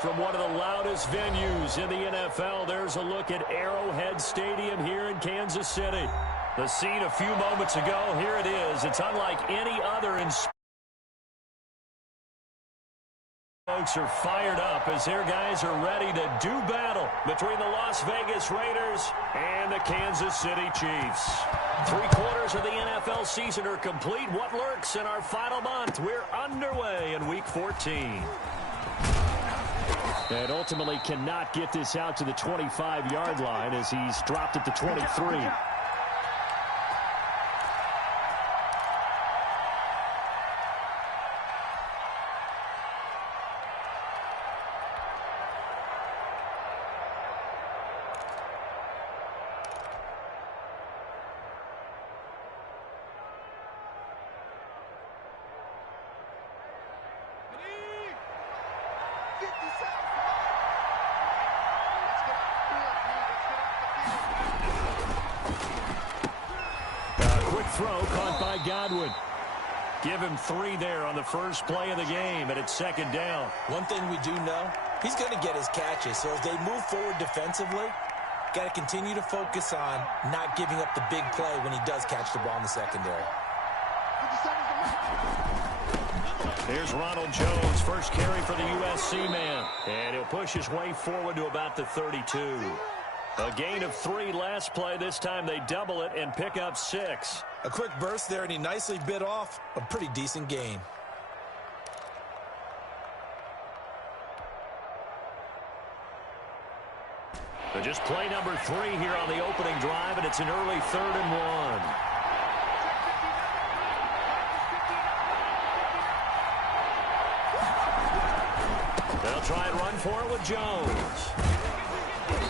From one of the loudest venues in the NFL, there's a look at Arrowhead Stadium here in Kansas City. The scene a few moments ago, here it is. It's unlike any other in sports. Folks are fired up as their guys are ready to do battle between the Las Vegas Raiders and the Kansas City Chiefs. 3/4 of the NFL season are complete. What lurks in our final month? We're underway in Week 14. And ultimately cannot get this out to the 25-yard line as he's dropped at the 23. Throw caught by Godwin. Give him 3 there on the first play of the game, and it's second down. One thing we do know, he's going to get his catches. So as they move forward defensively, got to continue to focus on not giving up the big play when he does catch the ball in the secondary. Here's Ronald Jones, first carry for the USC man. And he'll push his way forward to about the 32. A gain of 3 last play. This time they double it and pick up 6. A quick burst there, and he nicely bit off a pretty decent gain. But just play number 3 here on the opening drive, and it's an early 3rd and 1. They'll try and run for it with Jones.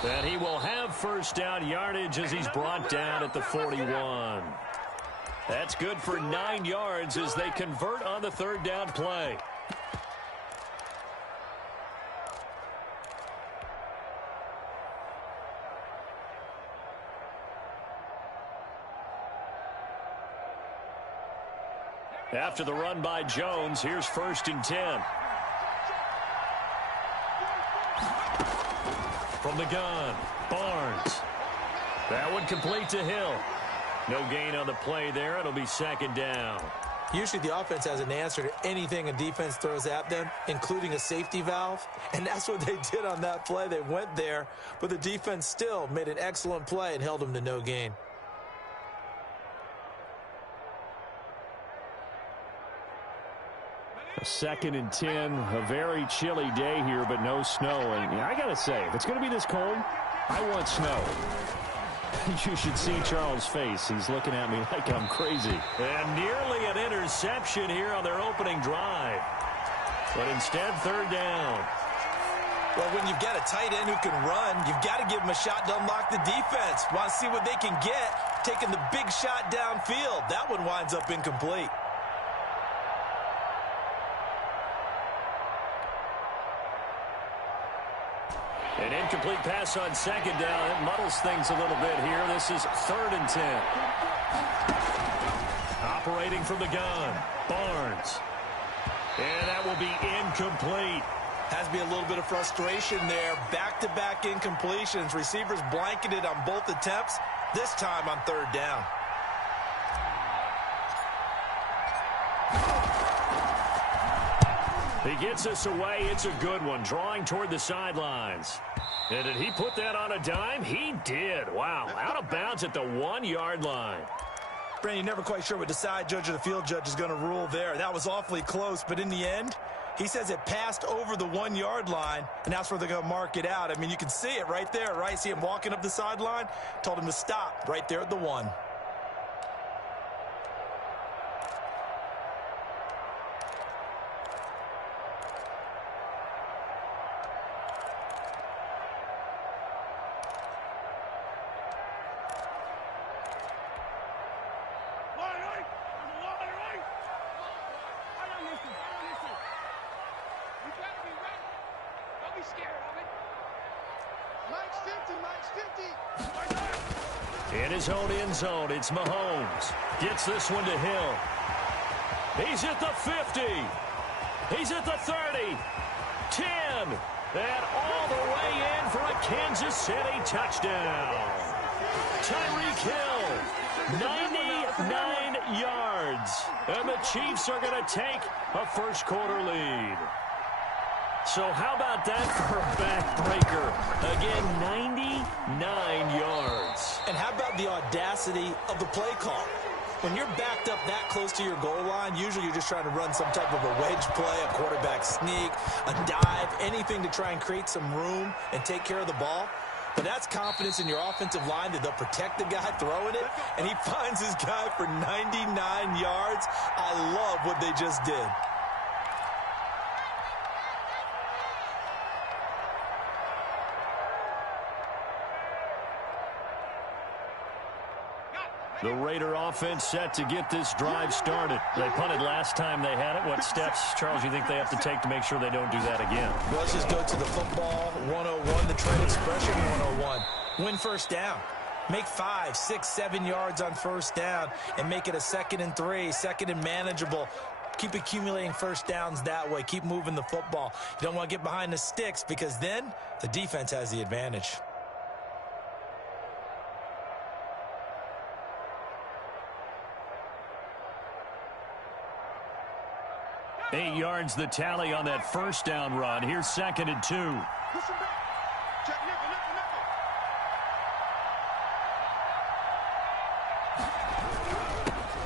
And he will have first down yardage as he's brought down at the 41. That's good for 9 yards as they convert on the 3rd down play. After the run by Jones, here's 1st and 10. From the gun, Barnes. That one complete to Hill. No gain on the play there. It'll be 2nd down. Usually the offense has an answer to anything a defense throws at them, including a safety valve. And that's what they did on that play. They went there, but the defense still made an excellent play and held them to no gain. A 2nd and 10, a very chilly day here, but no snow. And I got to say, if it's going to be this cold, I want snow. You should see Charles' face. He's looking at me like I'm crazy. And nearly an interception here on their opening drive. But instead, 3rd down. Well, when you've got a tight end who can run, you've got to give him a shot to unlock the defense. Want to see what they can get, taking the big shot downfield. That one winds up incomplete. An incomplete pass on 2nd down. It muddles things a little bit here. This is 3rd and 10. Operating from the gun, Barnes. And that will be incomplete. Has to be a little bit of frustration there. Back-to-back incompletions. Receivers blanketed on both attempts, this time on 3rd down. He gets us away. It's a good one. Drawing toward the sidelines. And did he put that on a dime? He did. Wow. Out of bounds at the 1-yard line. Brandon, you're never quite sure what the side judge or the field judge is going to rule there. That was awfully close, but in the end, he says it passed over the 1-yard line, and that's where they're going to mark it out. I mean, you can see it right there, right? See him walking up the sideline? Told him to stop right there at the 1. In his own end zone, it's Mahomes. Gets this one to Hill. He's at the 50. He's at the 30. 10. And all the way in for a Kansas City touchdown. Tyreek Hill, 99 yards. And the Chiefs are going to take a first-quarter lead. So how about that for a backbreaker? Again, 99 yards. And how about the audacity of the play call? When you're backed up that close to your goal line, usually you're just trying to run some type of a wedge play, a quarterback sneak, a dive, anything to try and create some room and take care of the ball. But that's confidence in your offensive line that they'll protect the guy throwing it, and he finds his guy for 99 yards. I love what they just did. The Raider offense set to get this drive started. They punted last time they had it. What steps, Charles, you think they have to take to make sure they don't do that again? Well, let's just go to the football 101, the trade expression 101. Win first down. Make 5, 6, 7 yards on first down and make it a 2nd and 3, 2nd and manageable. Keep accumulating first downs that way. Keep moving the football. You don't want to get behind the sticks because then the defense has the advantage. 8 yards the tally on that first down run. Here's 2nd and 2.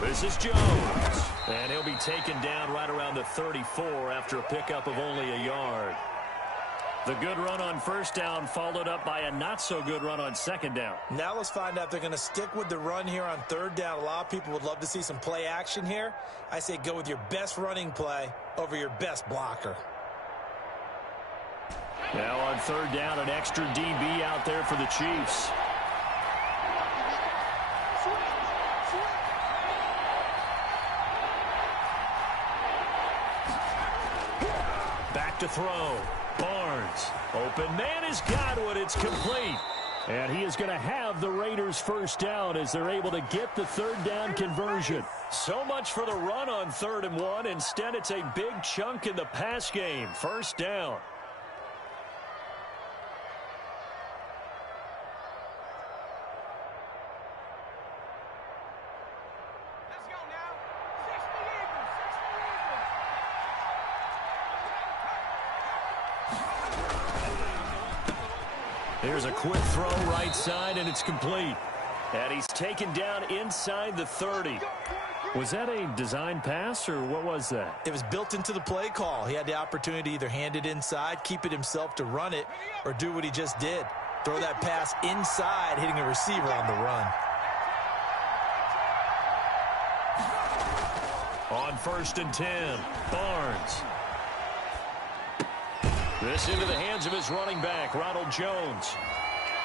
This is Jones. And he'll be taken down right around the 34 after a pickup of only a yard. The good run on first down followed up by a not-so-good run on second down. Now let's find out if they're going to stick with the run here on third down. A lot of people would love to see some play action here. I say go with your best running play over your best blocker. Now on third down, an extra DB out there for the Chiefs. Back to throw. Barnes. Open man is Godwin. It's complete. And he is going to have the Raiders first down as they're able to get the third down conversion. So much for the run on 3rd and 1. Instead, it's a big chunk in the pass game. First down. Here's a quick throw right side, and it's complete. And he's taken down inside the 30. Was that a design pass, or what was that? It was built into the play call. He had the opportunity to either hand it inside, keep it himself to run it, or do what he just did. Throw that pass inside, hitting a receiver on the run. On 1st and 10, Barnes. This into the hands of his running back, Ronald Jones.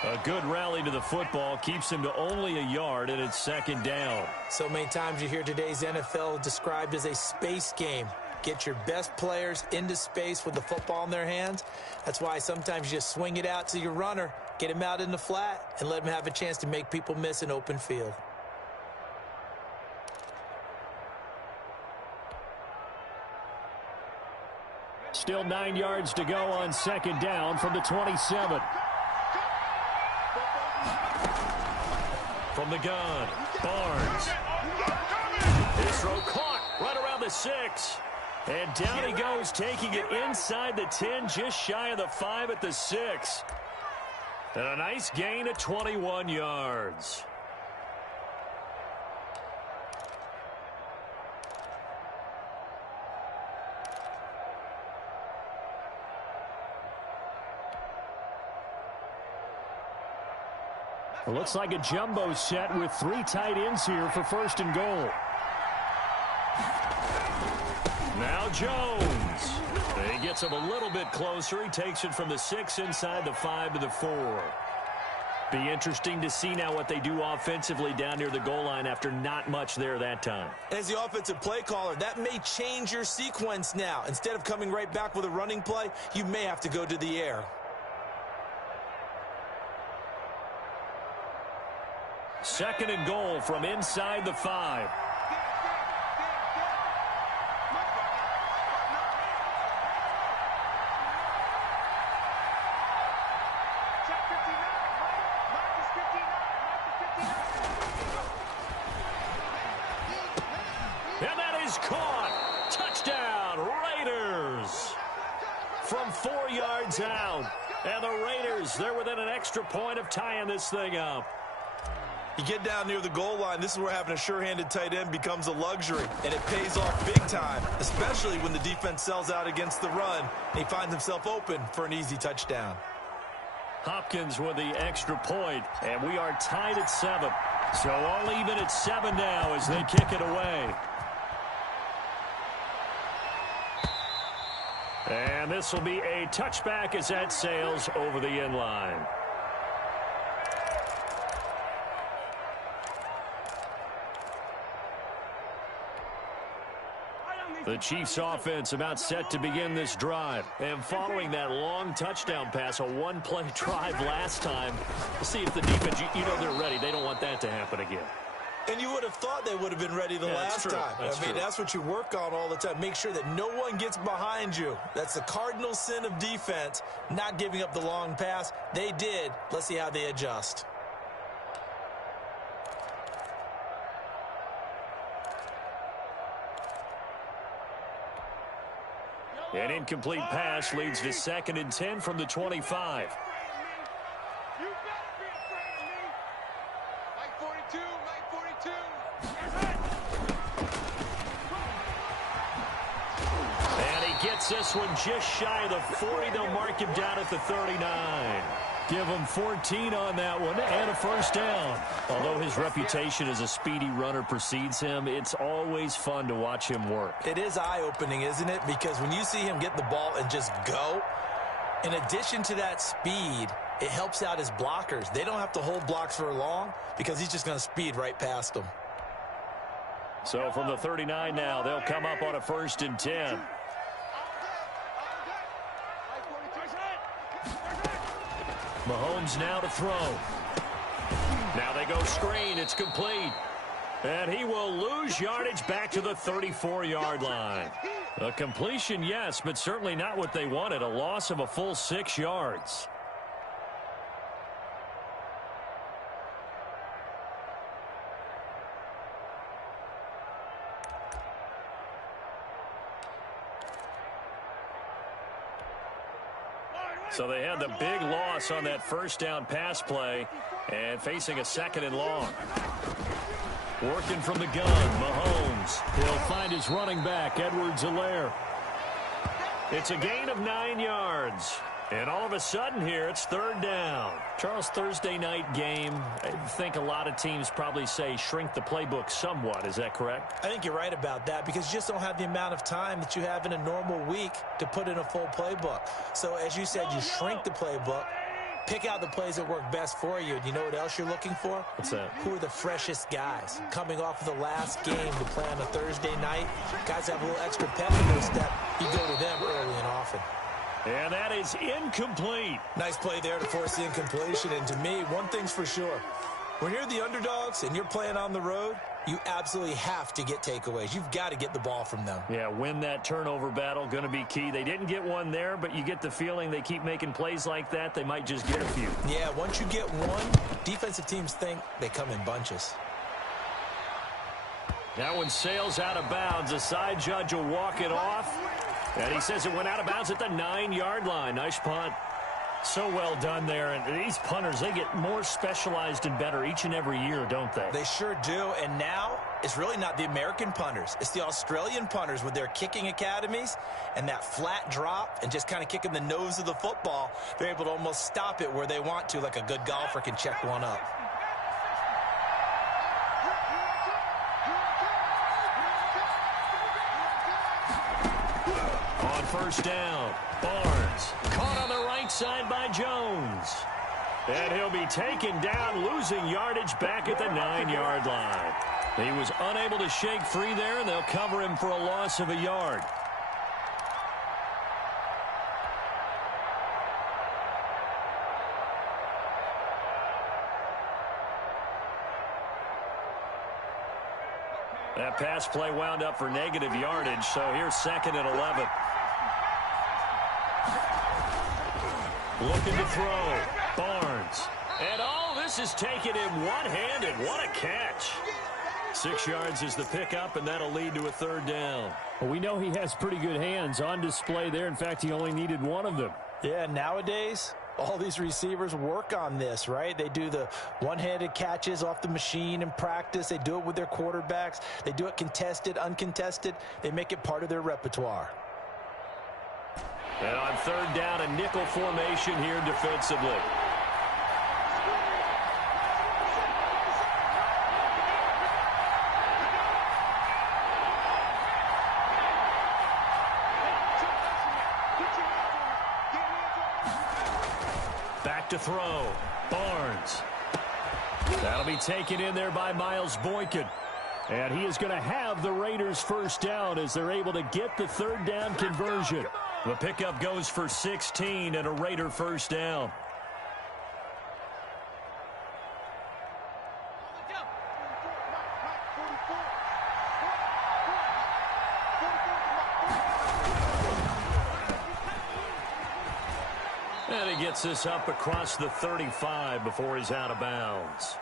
A good rally to the football keeps him to only a yard, and it's 2nd down. So many times you hear today's NFL described as a space game. Get your best players into space with the football in their hands. That's why sometimes you just swing it out to your runner, get him out in the flat, and let him have a chance to make people miss an open field. Still 9 yards to go on 2nd down from the 27. From the gun, Barnes. His throw caught right around the 6. And down he goes, taking it inside the 10, just shy of the 5 at the 6. And a nice gain of 21 yards. It looks like a jumbo set with 3 tight ends here for 1st and goal. Now Jones. He gets him a little bit closer. He takes it from the 6 inside the 5 to the 4. Be interesting to see now what they do offensively down near the goal line after not much there that time. As the offensive play caller, that may change your sequence now. Instead of coming right back with a running play, you may have to go to the air. 2nd and goal from inside the 5. caught. Touchdown, Raiders. From 4 yards out. And the Raiders, they're within an extra point of tying this thing up. You get down near the goal line, this is where having a sure-handed tight end becomes a luxury, and it pays off big time, especially when the defense sells out against the run, and he finds himself open for an easy touchdown. Hopkins with the extra point, and we are tied at 7. So all even at 7 now as they kick it away. And this will be a touchback as that sails over the end line. The Chiefs offense about set to begin this drive. And following that long touchdown pass, a one-play drive last time, see if the defense, you know they're ready. They don't want that to happen again. And you would have thought they would have been ready the last time. That's what you work on all the time. Make sure that no one gets behind you. That's the cardinal sin of defense, not giving up the long pass. They did. Let's see how they adjust. An incomplete pass leads to 2nd and 10 from the 25. And he gets this one just shy of the 40. They'll mark him down at the 39. Give him 14 on that one and a first down. Although his reputation as a speedy runner precedes him, it's always fun to watch him work. It is eye-opening, isn't it? Because when you see him get the ball and just go, in addition to that speed, it helps out his blockers. They don't have to hold blocks for long because he's just going to speed right past them. So from the 39 now, they'll come up on a 1st and 10. Mahomes now to throw. Now they go screen. It's complete. And he will lose yardage back to the 34-yard line. A completion, yes, but certainly not what they wanted. A loss of a full 6 yards. So they had the big loss on that first down pass play and facing a 2nd and long. Working from the gun, Mahomes. He'll find his running back, Edwards-Helaire. It's a gain of 9 yards. And all of a sudden here, it's 3rd down. Charles, Thursday night game, I think a lot of teams probably say shrink the playbook somewhat. Is that correct? I think you're right about that because you just don't have the amount of time that you have in a normal week to put in a full playbook. So as you said, you shrink the playbook, pick out the plays that work best for you. And you know what else you're looking for? What's that? Who are the freshest guys? Coming off of the last game to play on a Thursday night, guys have a little extra pep in their step. You go to them early and often. And that is incomplete. Nice play there to force the incompletion. And to me, one thing's for sure. When you're the underdogs and you're playing on the road, you absolutely have to get takeaways. You've got to get the ball from them. Yeah, win that turnover battle, going to be key. They didn't get one there, but you get the feeling they keep making plays like that, they might just get a few. Yeah, once you get one, defensive teams think they come in bunches. That one sails out of bounds. The side judge will walk it off. And he says it went out of bounds at the 9-yard line. Nice punt. So well done there. And these punters, they get more specialized and better each and every year, don't they? They sure do. And now it's really not the American punters. It's the Australian punters with their kicking academies and that flat drop and just kind of kicking the nose of the football. They're able to almost stop it where they want to, like a good golfer can check one up. On 1st down, Barnes caught on the right side by Jones. And he'll be taken down, losing yardage back at the 9-yard line. He was unable to shake free there, and they'll cover him for a loss of a yard. That pass play wound up for negative yardage, so here's 2nd and 11. Looking to throw. Barnes. And all this is taken in one-handed. What a catch. 6 yards is the pickup, and that'll lead to a third down. Well, we know he has pretty good hands on display there. In fact, he only needed one of them. Yeah, nowadays, all these receivers work on this, right? They do the one-handed catches off the machine in practice. They do it with their quarterbacks. They do it contested, uncontested. They make it part of their repertoire. And on third down, a nickel formation here defensively. Back to throw. Barnes. That'll be taken in there by Miles Boykin. And he is going to have the Raiders first down as they're able to get the third down conversion. The pickup goes for 16 and a Raider first down. And he gets this up across the 35 before he's out of bounds.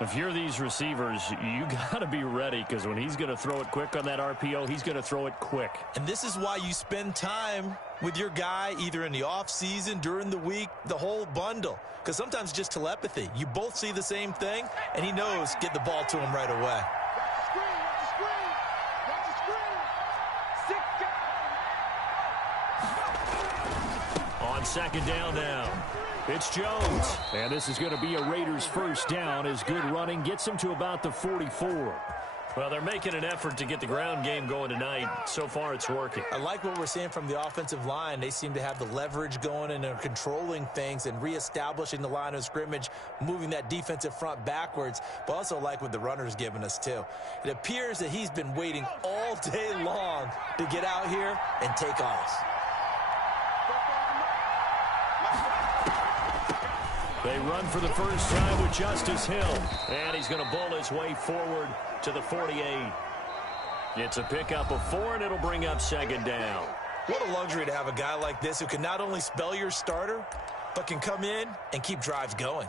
If you're these receivers, you got to be ready, because when he's going to throw it quick on that RPO, he's going to throw it quick. And this is why you spend time with your guy either in the offseason, during the week, the whole bundle. Because sometimes it's just telepathy. You both see the same thing, and he knows get the ball to him right away. On second down now, it's Jones. And this is going to be a Raiders first down as good running gets him to about the 44. Well, they're making an effort to get the ground game going tonight. So far, it's working. I like what we're seeing from the offensive line. They seem to have the leverage going, and they're controlling things and reestablishing the line of scrimmage, moving that defensive front backwards, but also like what the runner's giving us, too. It appears that he's been waiting all day long to get out here and take off. They run for the first time with Justice Hill. And he's going to bull his way forward to the 48. It's a pickup of 4, and it'll bring up second down. What a luxury to have a guy like this who can not only spell your starter, but can come in and keep drives going.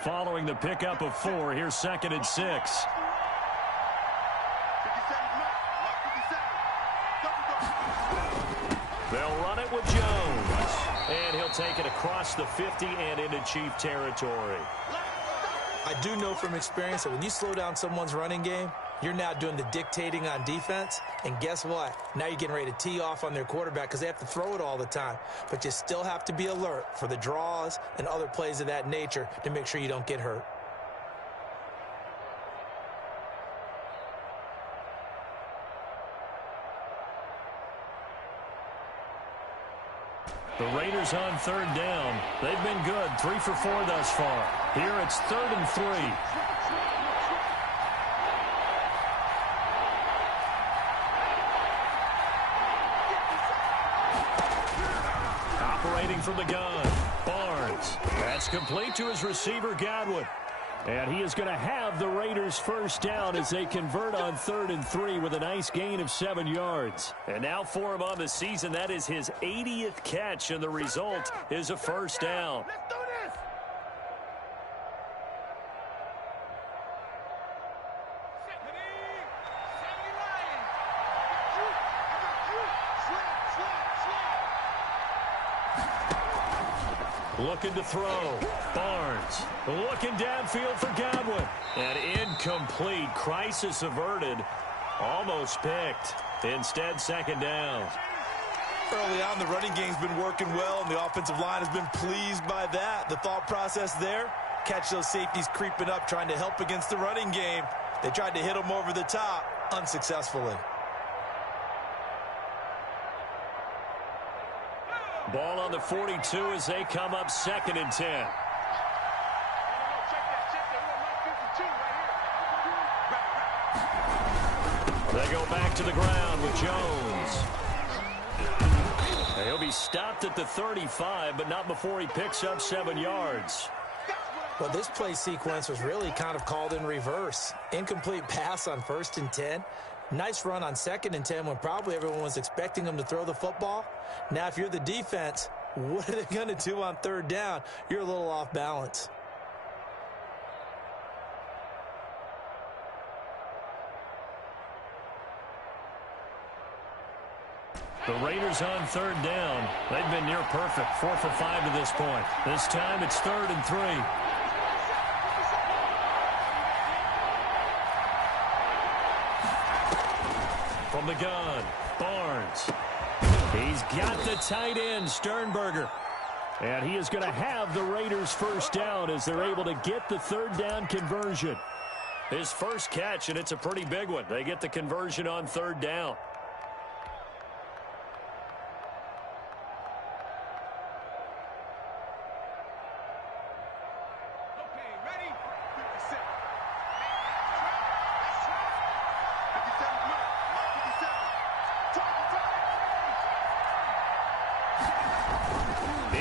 Following the pickup of 4, here's second and 6. They'll run it with Jones. And he'll take it across the 50 and into Chief territory. I do know from experience that when you slow down someone's running game, you're now doing the dictating on defense. And guess what? Now you're getting ready to tee off on their quarterback because they have to throw it all the time. But you still have to be alert for the draws and other plays of that nature to make sure you don't get hurt. The Raiders on third down. They've been good, 3 for 4 thus far. Here it's 3rd and 3. Operating from the gun, Barnes. That's complete to his receiver, Godwin. And he is going to have the Raiders first down as they convert on 3rd and 3 with a nice gain of 7 yards. And now for him on the season, that is his 80th catch, and the result is a first down. Let's do this! Looking to throw. Barnes looking downfield for Godwin. And incomplete. Crisis averted. Almost picked. Instead, second down. Early on, the running game's been working well, and the offensive line has been pleased by that. The thought process there, catch those safeties creeping up, trying to help against the running game. They tried to hit them over the top, unsuccessfully. Ball on the 42 as they come up 2nd and 10. They go back to the ground with Jones. He'll be stopped at the 35, but not before he picks up 7 yards. Well, this play sequence was really kind of called in reverse. Incomplete pass on 1st and 10. Nice run on 2nd and 10 when probably everyone was expecting them to throw the football. Now, if you're the defense, what are they going to do on 3rd down? You're a little off balance. The Raiders on 3rd down. They've been near perfect, 4 for 5 to this point. This time it's 3rd and 3. From the gun, Barnes. He's got the tight end, Sternberger. And he is going to have the Raiders' first down as they're able to get the 3rd down conversion. His first catch, and it's a pretty big one. They get the conversion on 3rd down.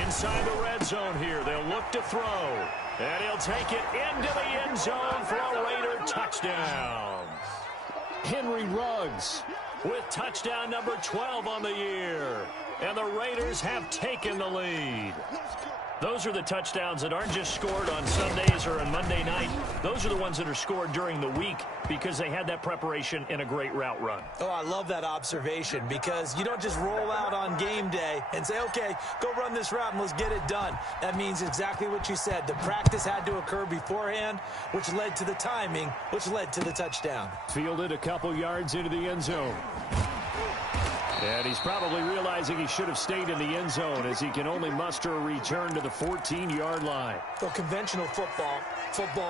Inside the red zone here, they'll look to throw. And he'll take it into the end zone for a Raider touchdown. Henry Ruggs with touchdown number 12 on the year. And the Raiders have taken the lead. Those are the touchdowns that aren't just scored on Sundays or on Monday night. Those are the ones that are scored during the week because they had that preparation in a great route run. Oh, I love that observation because you don't just roll out on game day and say, okay, go run this route and let's get it done. That means exactly what you said. The practice had to occur beforehand, which led to the timing, which led to the touchdown. Fielded a couple yards into the end zone. And he's probably realizing he should have stayed in the end zone as he can only muster a return to the 14-yard line. Well, conventional football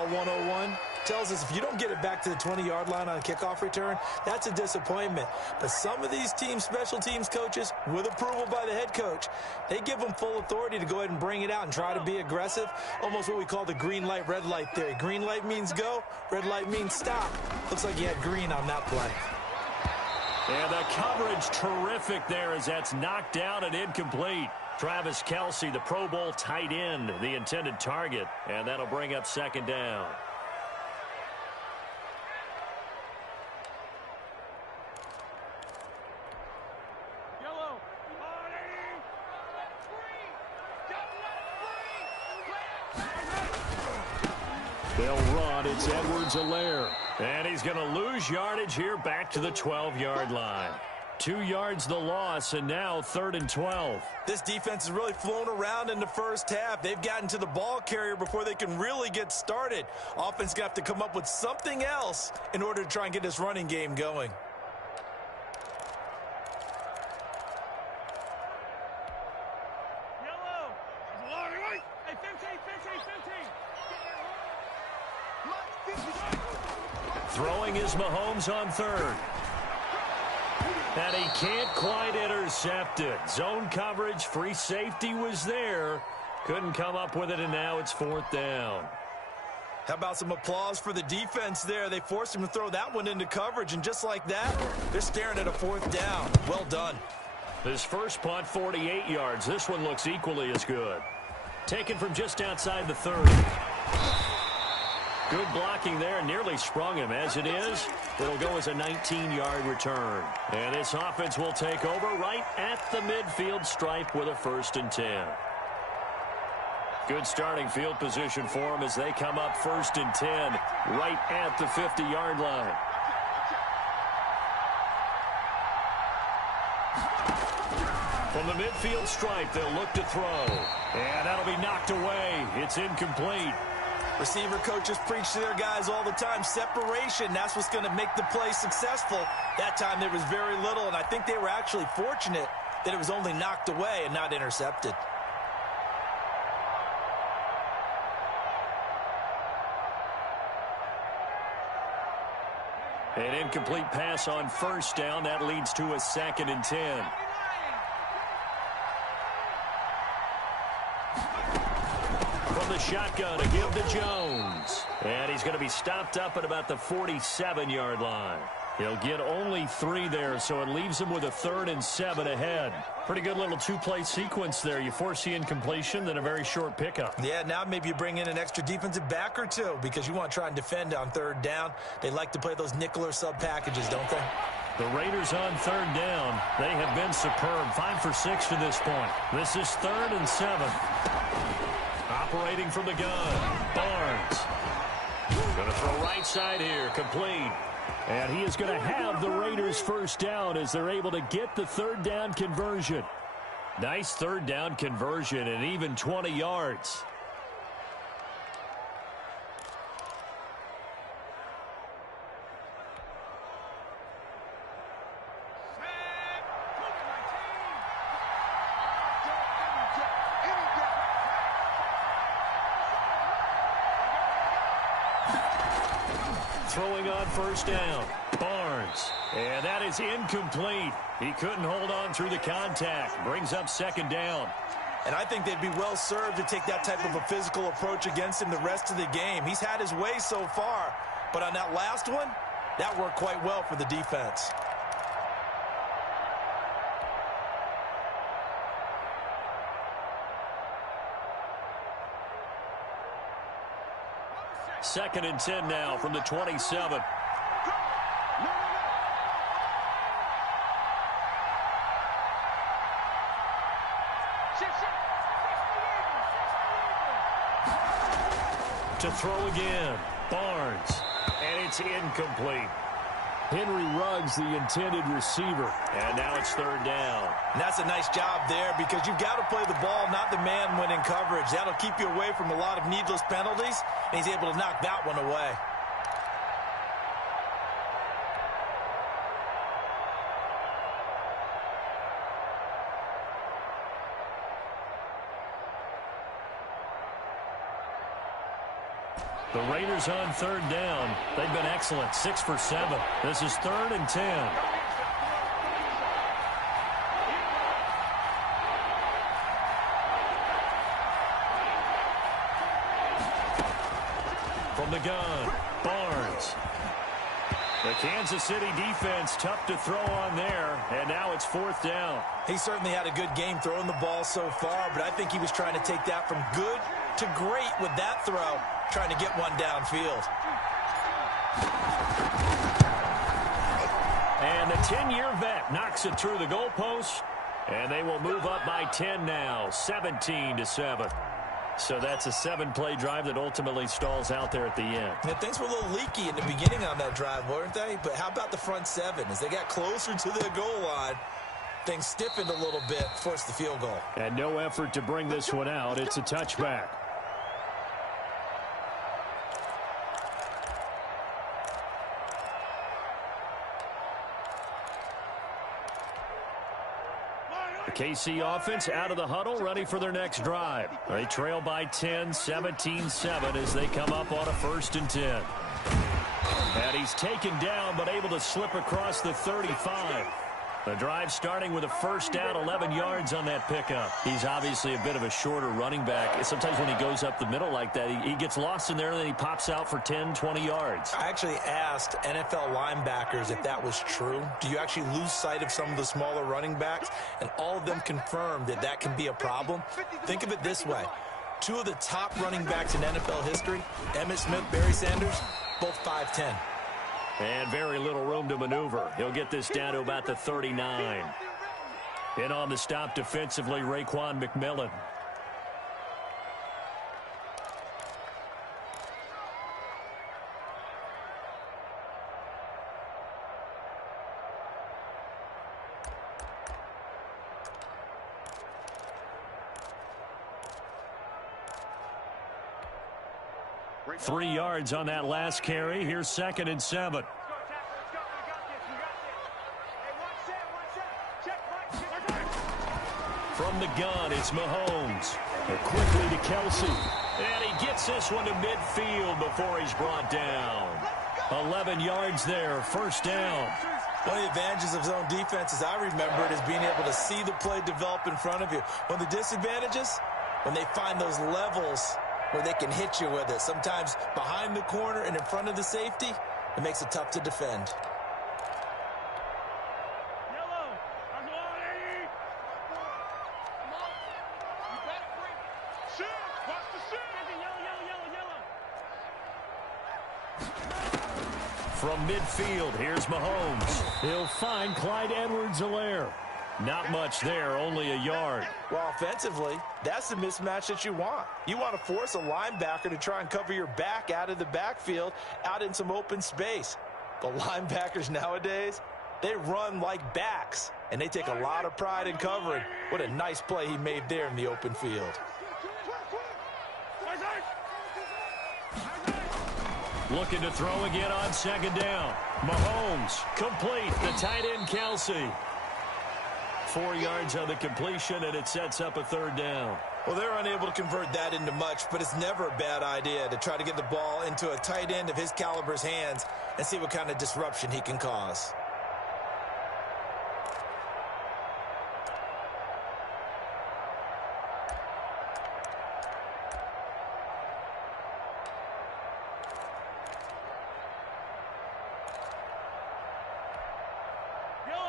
101, tells us if you don't get it back to the 20-yard line on a kickoff return, that's a disappointment. But some of these special teams coaches, with approval by the head coach, they give them full authority to go ahead and bring it out and try to be aggressive. Almost what we call the green light, red light theory. Green light means go, red light means stop. Looks like you had green on that play. And the coverage terrific there as that's knocked down and incomplete. Travis Kelce, the Pro Bowl tight end, the intended target. And that'll bring up 2nd down. They'll run. It's Edwards-Helaire. And he's going to lose yardage here back to the 12-yard line. 2 yards the loss, and now 3rd and 12. This defense has really flown around in the first half. They've gotten to the ball carrier before they can really get started. Offense going to have to come up with something else in order to try and get this running game going. Throwing is Mahomes on 3rd. And he can't quite intercept it. Zone coverage, free safety was there. Couldn't come up with it, and now it's 4th down. How about some applause for the defense there? They forced him to throw that one into coverage, and just like that, they're staring at a 4th down. Well done. His first punt, 48 yards. This one looks equally as good. Taken from just outside the 30. Good blocking there, nearly sprung him. As it is, it'll go as a 19-yard return. And this offense will take over right at the midfield stripe with a 1st and 10. Good starting field position for them as they come up 1st and 10 right at the 50-yard line. From the midfield stripe, they'll look to throw. And that'll be knocked away. It's incomplete. Receiver coaches preach to their guys all the time. Separation, that's what's going to make the play successful. That time there was very little, and I think they were actually fortunate that it was only knocked away and not intercepted. An incomplete pass on 1st down. That leads to a 2nd and 10. The shotgun to give to Jones. And he's going to be stopped up at about the 47-yard line. He'll get only 3 there, so it leaves him with a 3rd and 7 ahead. Pretty good little 2-play sequence there. You force the incompletion, then a very short pickup. Yeah, now maybe you bring in an extra defensive back or two because you want to try and defend on 3rd down. They like to play those nickel or sub packages, don't they? The Raiders on 3rd down. They have been superb. 5 for 6 to this point. This is 3rd and 7. Operating from the gun, Barnes. Going to throw right side here, complete. And he is going to have the Raiders first down as they're able to get the 3rd down conversion. Nice 3rd down conversion and even 20 yards. Throwing on first down, Barnes. And that is incomplete. He couldn't hold on through the contact. Brings up 2nd down. And I think they'd be well served to take that type of a physical approach against him the rest of the game. He's had his way so far, but on that last one, that worked quite well for the defense. Second and 10 now from the 27. To throw again, Barnes, and it's incomplete. Henry Ruggs, the intended receiver. And now it's 3rd down. And that's a nice job there because you've got to play the ball, not the man when in coverage. That'll keep you away from a lot of needless penalties, and he's able to knock that one away. The Raiders on 3rd down. They've been excellent, 6 for 7. This is 3rd and 10. From the gun, Barnes. The Kansas City defense tough to throw on there, and now it's 4th down. He certainly had a good game throwing the ball so far, but I think he was trying to take that from good to great with that throw, trying to get one downfield. And the 10-year vet knocks it through the goalpost, and they will move up by 10 now, 17-7. So that's a 7-play drive that ultimately stalls out there at the end. And things were a little leaky in the beginning on that drive, weren't they? But how about the front 7? As they got closer to the goal line, things stiffened a little bit, forced the field goal. And no effort to bring this one out. It's a touchback. KC offense out of the huddle, ready for their next drive. They trail by 10, 17-7 as they come up on a 1st and 10. And he's taken down, but able to slip across the 35. The drive starting with a 1st down, 11 yards on that pickup. He's obviously a bit of a shorter running back. Sometimes when he goes up the middle like that, he gets lost in there, and then he pops out for 10, 20 yards. I actually asked NFL linebackers if that was true. Do you actually lose sight of some of the smaller running backs? And all of them confirmed that that can be a problem. Think of it this way. 2 of the top running backs in NFL history, Emmitt Smith, Barry Sanders, both 5'10". And very little room to maneuver. He'll get this down to about the 39. In on the stop defensively, Raekwon McMillan. Three yards on that last carry. Here's 2nd and 7. From the gun, it's Mahomes. Quickly to Kelsey. And he gets this one to midfield before he's brought down. 11 yards there, 1st down. One of the advantages of zone defense, as I remember it, is being able to see the play develop in front of you. One of the disadvantages, when they find those levels where they can hit you with it. Sometimes behind the corner and in front of the safety, it makes it tough to defend. From midfield, here's Mahomes. He'll find Clyde Edwards-Helaire. Not much there, only a yard. Well, offensively, that's the mismatch that you want. You want to force a linebacker to try and cover your back out of the backfield, out in some open space. But linebackers nowadays, they run like backs, and they take a lot of pride in covering. What a nice play he made there in the open field. Looking to throw again on second down. Mahomes, complete. The tight end, Kelsey. 4 yards on the completion, and it sets up a third down. Well, they're unable to convert that into much, but it's never a bad idea to try to get the ball into a tight end of his caliber's hands and see what kind of disruption he can cause.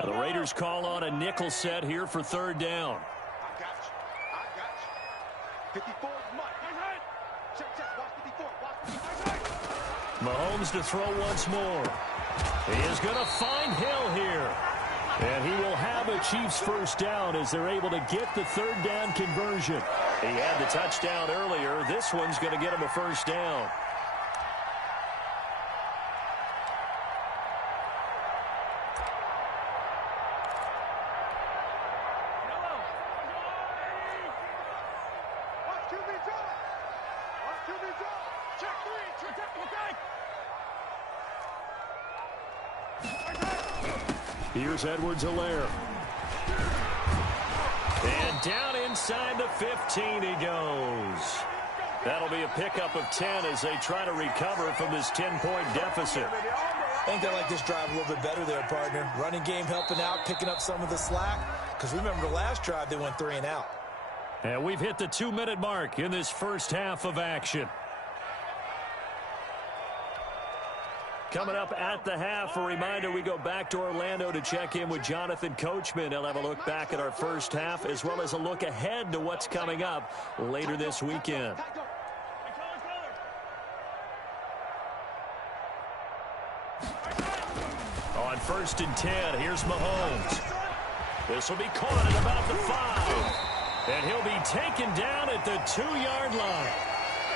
The Raiders call on a nickel set here for third down. I got you. 54 is Mike. Check. Watch 54. Mahomes to throw once more. He is going to find Hill here. And he will have a Chiefs first down as they're able to get the third down conversion. He had the touchdown earlier. This one's going to get him a first down. Here's Edwards-Helaire. And down inside the 15 he goes. That'll be a pickup of 10 as they try to recover from this 10-point deficit. I think they like this drive a little bit better there, partner. Running game helping out, picking up some of the slack. Because remember, the last drive, they went 3 and out. And we've hit the 2-minute mark in this first half of action. Coming up at the half, a reminder, we go back to Orlando to check in with Jonathan Coachman. He'll have a look back at our first half as well as a look ahead to what's coming up later this weekend. On 1st and 10, here's Mahomes. This will be caught at about the 5. And he'll be taken down at the 2-yard line.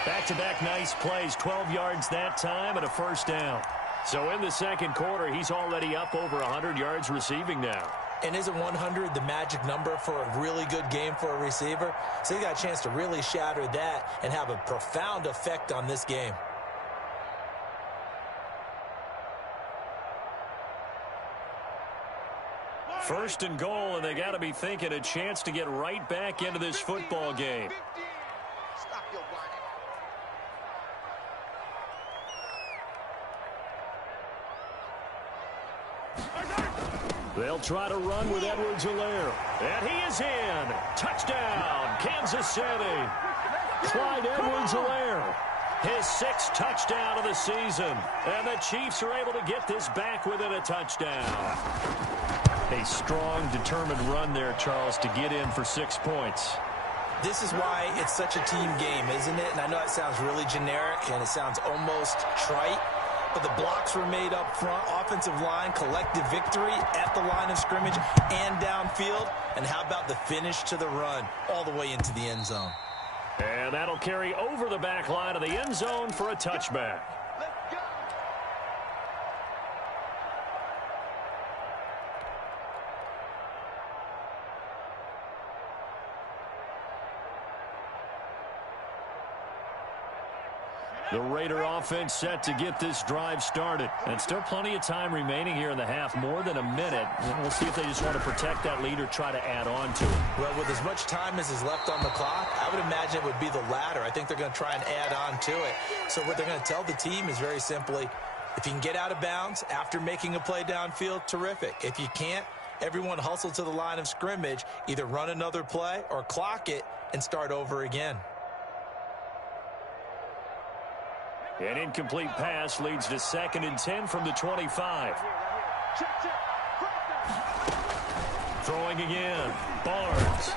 Back-to-back nice plays, 12 yards that time and a first down. So in the second quarter, he's already up over 100 yards receiving now. And isn't 100 the magic number for a really good game for a receiver? So he got a chance to really shatter that and have a profound effect on this game. First and goal, and they got to be thinking a chance to get right back into this football game. Stop your whining. They'll try to run with Edwards-Helaire. And he is in. Touchdown, Kansas City. Clyde Edwards-Helaire. His 6th touchdown of the season. And the Chiefs are able to get this back within a touchdown. A strong, determined run there, Charles, to get in for 6 points. This is why it's such a team game, isn't it? And I know it sounds really generic and it sounds almost trite. But the blocks were made up front. Offensive line, collective victory at the line of scrimmage and downfield. And how about the finish to the run all the way into the end zone? And that'll carry over the back line of the end zone for a touchback. Let's go. The Raider offense set to get this drive started. And still plenty of time remaining here in the half, more than a minute. And we'll see if they just want to protect that lead or try to add on to it. Well, with as much time as is left on the clock, I would imagine it would be the latter. I think they're going to try and add on to it. So what they're going to tell the team is very simply, if you can get out of bounds after making a play downfield, terrific. If you can't, everyone hustle to the line of scrimmage, either run another play or clock it and start over again. An incomplete pass leads to 2nd and 10 from the 25. Throwing again. Barnes.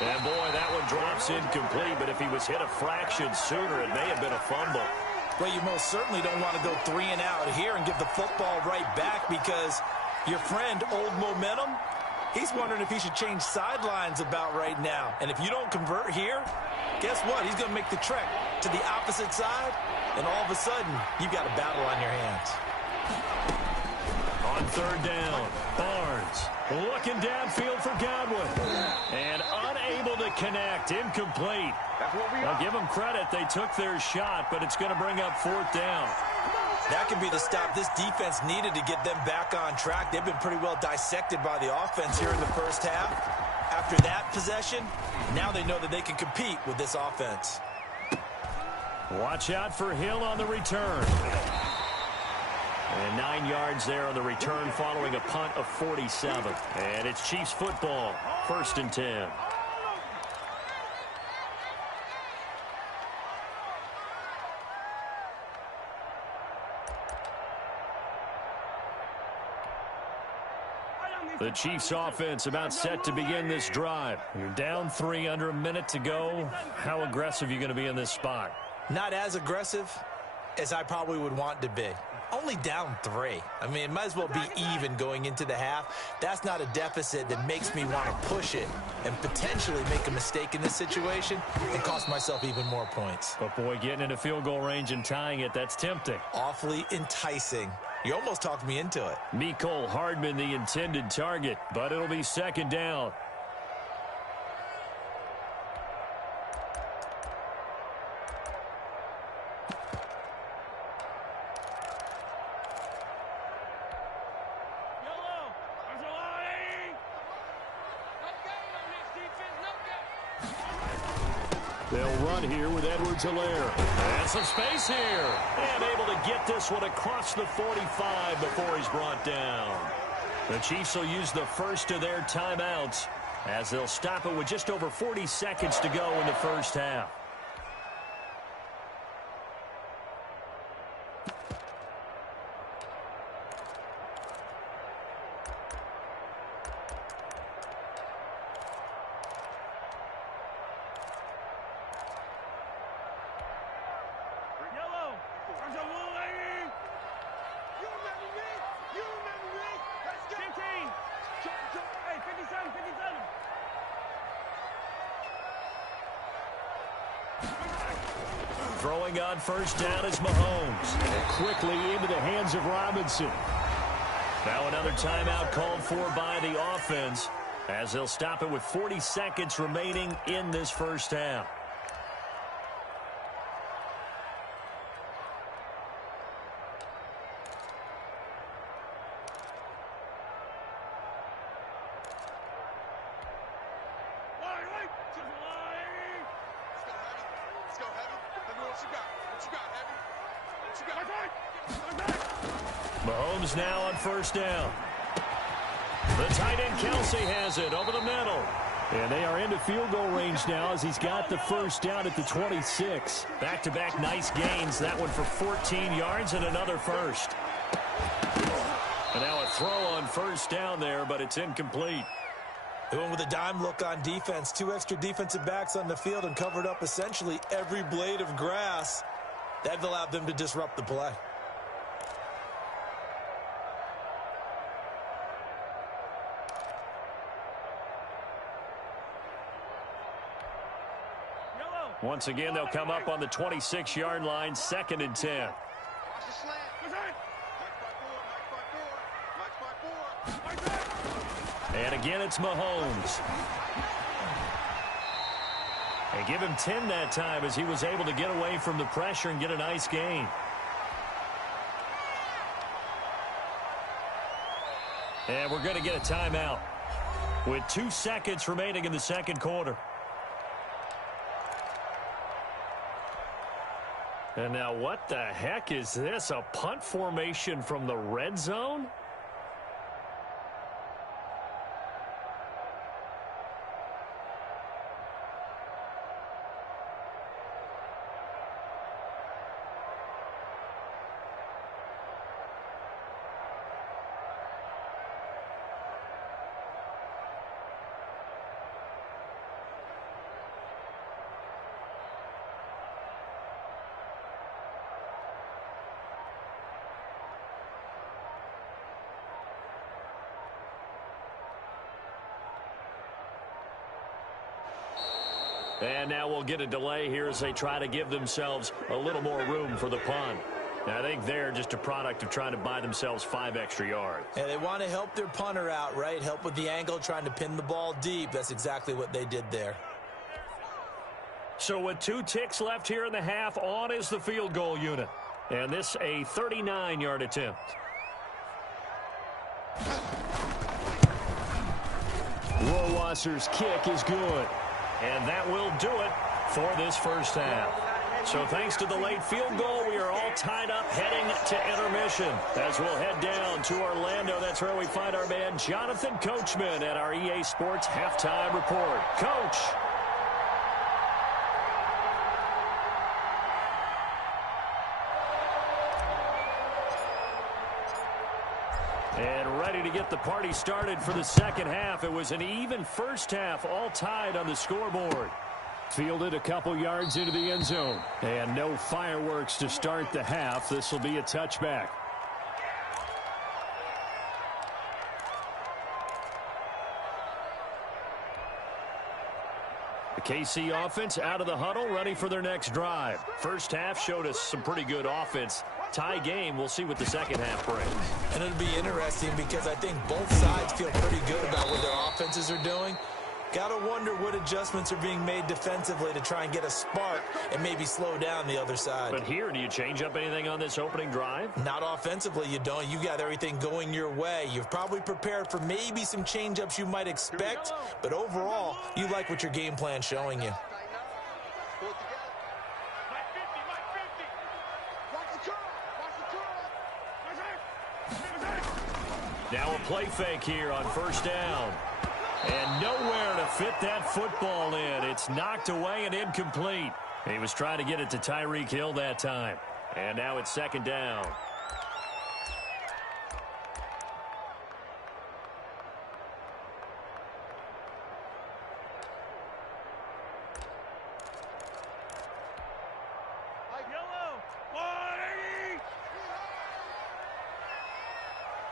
And boy, that one drops pass incomplete, but if he was hit a fraction sooner, it may have been a fumble. Well, you most certainly don't want to go 3 and out here and give the football right back, because your friend, Old Momentum, he's wondering if he should change sidelines about right now. And if you don't convert here, guess what? He's going to make the trek to the opposite side, and all of a sudden, you've got a battle on your hands. On third down, Barnes looking downfield for Godwin. And unable to connect, incomplete. I'll give them credit. They took their shot, but it's going to bring up fourth down. That could be the stop this defense needed to get them back on track. They've been pretty well dissected by the offense here in the first half. After that possession, now they know that they can compete with this offense. Watch out for Hill on the return. And 9 yards there on the return following a punt of 47. And it's Chiefs football, 1st and 10. The Chiefs offense about set to begin this drive. You're down 3, under a minute to go. How aggressive are you going to be in this spot? Not as aggressive as I probably would want to be. Only down 3. I mean, it might as well be even going into the half. That's not a deficit that makes me want to push it and potentially make a mistake in this situation and cost myself even more points. But, boy, getting into field goal range and tying it, that's tempting. Awfully enticing. You almost talked me into it. Mecole Hardman, the intended target, but it'll be 2nd down. They'll run here with Edwards-Helaire. And some space here. And able to get this one across the 45 before he's brought down. The Chiefs will use the first of their timeouts as they'll stop it with just over 40 seconds to go in the first half. Throwing on first down is Mahomes. And quickly into the hands of Robinson. Now another timeout called for by the offense as they'll stop it with 40 seconds remaining in this first half. Mahomes now on first down. The tight end Kelsey has it over the middle. And they are into field goal range now as he's got the first down at the 26. Back-to-back nice gains. That one for 14 yards and another first. And now a throw on first down there, but it's incomplete. They went with a dime look on defense. 2 extra defensive backs on the field and covered up essentially every blade of grass. That allowed them to disrupt the play. Once again, they'll come up on the 26-yard line, 2nd and 10. And again, it's Mahomes. And give him 10 that time as he was able to get away from the pressure and get a nice gain. And we're going to get a timeout with 2 seconds remaining in the second quarter. And now what the heck is this? A punt formation from the red zone? And now we'll get a delay here as they try to give themselves a little more room for the punt. I think they're just a product of trying to buy themselves 5 extra yards. And they want to help their punter out, right? Help with the angle, trying to pin the ball deep. That's exactly what they did there. So with 2 ticks left here in the half, on is the field goal unit. And this a 39-yard attempt. Rohrwasser's kick is good. And that will do it for this first half. So thanks to the late field goal, we are all tied up heading to intermission. As we'll head down to Orlando, that's where we find our man Jonathan Coachman at our EA Sports Halftime Report. Coach. And ready to get the party started for the second half. It was an even first half, all tied on the scoreboard. Fielded a couple yards into the end zone. And no fireworks to start the half. This will be a touchback. The KC offense out of the huddle, ready for their next drive. First half showed us some pretty good offense. Tie game, we'll see what the second half brings. And it'll be interesting because I think both sides feel pretty good about what their offenses are doing. Got to wonder what adjustments are being made defensively to try and get a spark and maybe slow down the other side. But here, do you change up anything on this opening drive? Not offensively, you don't. You got everything going your way. You've probably prepared for maybe some change-ups you might expect, but overall, you like what your game plan's showing you. Now a play fake here on first down. And nowhere to fit that football in. It's knocked away and incomplete. He was trying to get it to Tyreek Hill that time. And now it's second down.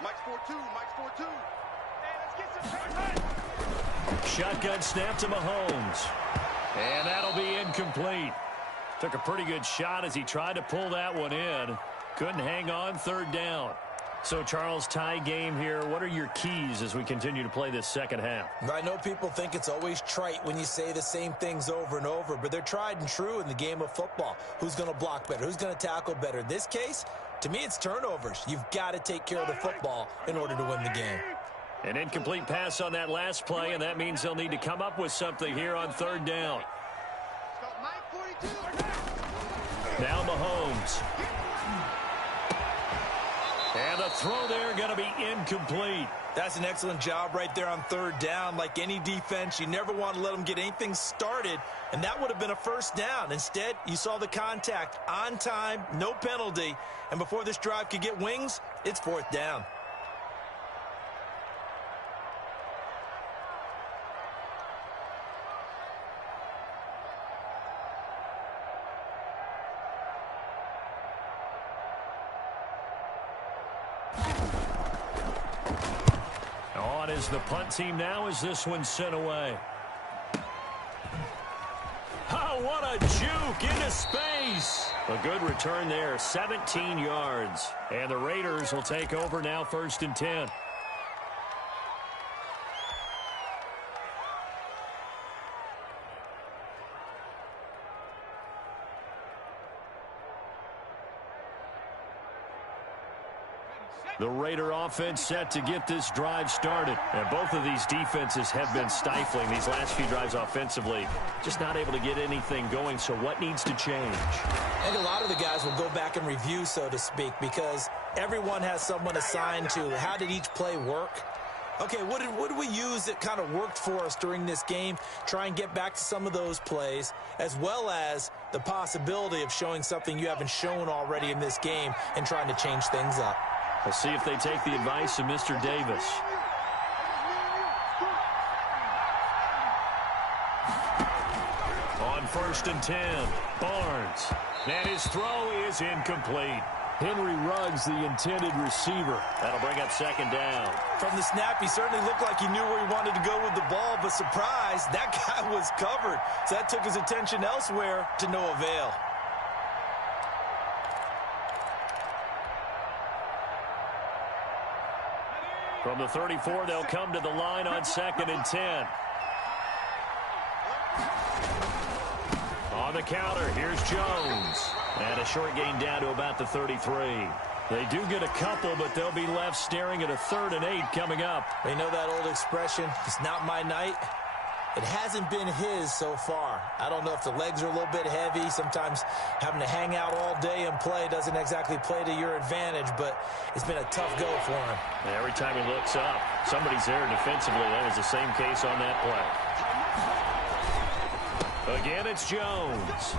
Mike's 4-2. Mike's 4-2. Shotgun snap to Mahomes. And that'll be incomplete. Took a pretty good shot as he tried to pull that one in. Couldn't hang on, third down. So, Charles, tie game here. What are your keys as we continue to play this second half? I know people think it's always trite when you say the same things over and over, but they're tried and true in the game of football. Who's going to block better? Who's going to tackle better? In this case, to me, it's turnovers. You've got to take care of the football in order to win the game. An incomplete pass on that last play, and that means they'll need to come up with something here on third down. Now Mahomes. And the throw there going to be incomplete. That's an excellent job right there on third down. Like any defense, you never want to let them get anything started, and that would have been a first down. Instead, you saw the contact on time, no penalty, and before this drive could get wings, it's fourth down. On is the punt team now as this one's sent away. Oh, what a juke into space. A good return there, 17 yards. And the Raiders will take over now, 1st and 10. The Raider offense set to get this drive started. And both of these defenses have been stifling these last few drives offensively. Just not able to get anything going, so what needs to change? I think a lot of the guys will go back and review, so to speak, because everyone has someone assigned to how did each play work. Okay, what did we use that kind of worked for us during this game? Try and get back to some of those plays, as well as the possibility of showing something you haven't shown already in this game and trying to change things up. We'll see if they take the advice of Mr. Davis. On 1st and 10, Barnes. And his throw is incomplete. Henry Ruggs, the intended receiver. That'll bring up second down. From the snap, he certainly looked like he knew where he wanted to go with the ball, but surprise, that guy was covered. So that took his attention elsewhere to no avail. From the 34, they'll come to the line on 2nd and 10. On the counter, here's Jones. And a short gain down to about the 33. They do get a couple, but they'll be left staring at a 3rd and 8 coming up. You know that old expression, it's not my night? It hasn't been his so far. I don't know if the legs are a little bit heavy. Sometimes having to hang out all day and play doesn't exactly play to your advantage, but it's been a tough go for him. And every time he looks up, somebody's there defensively. That was the same case on that play. Again, it's Jones.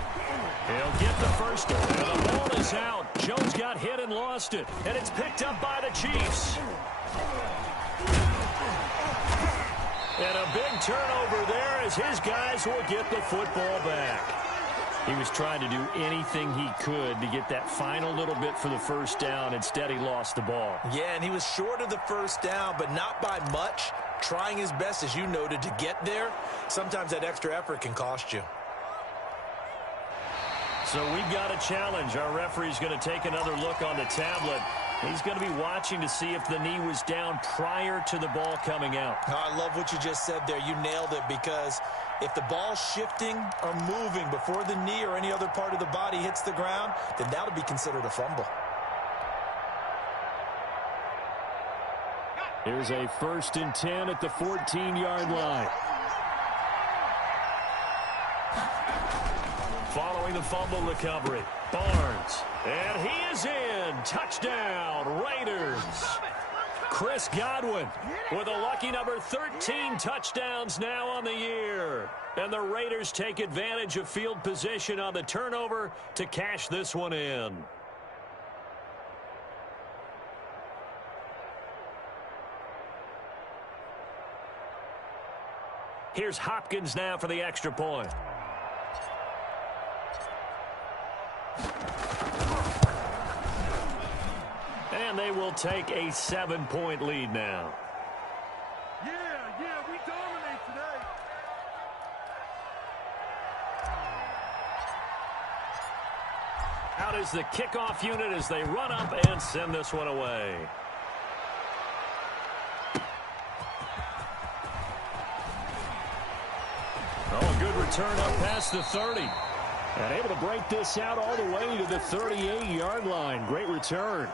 He'll get the first, and the ball is out. Jones got hit and lost it, and it's picked up by the Chiefs. And a big turnover there as his guys will get the football back. He was trying to do anything he could to get that final little bit for the first down. Instead, he lost the ball. Yeah, and he was short of the first down, but not by much. Trying his best, as you noted, to get there. Sometimes that extra effort can cost you. So we've got a challenge. Our referee's going to take another look on the tablet. He's going to be watching to see if the knee was down prior to the ball coming out. Oh, I love what you just said there. You nailed it, because if the ball's shifting or moving before the knee or any other part of the body hits the ground, then that'll be considered a fumble. Here's a 1st and 10 at the 14-yard line. Following the fumble recovery, Barnes. And he is in. Touchdown, Raiders. Chris Godwin with a lucky number 13 touchdowns now on the year. And the Raiders take advantage of field position on the turnover to cash this one in. Here's Hopkins now for the extra point. And they will take a 7-point lead now. Yeah, we dominate today. Out is the kickoff unit as they run up and send this one away. Oh, a good return up past the 30. And able to break this out all the way to the 38-yard line. Great return.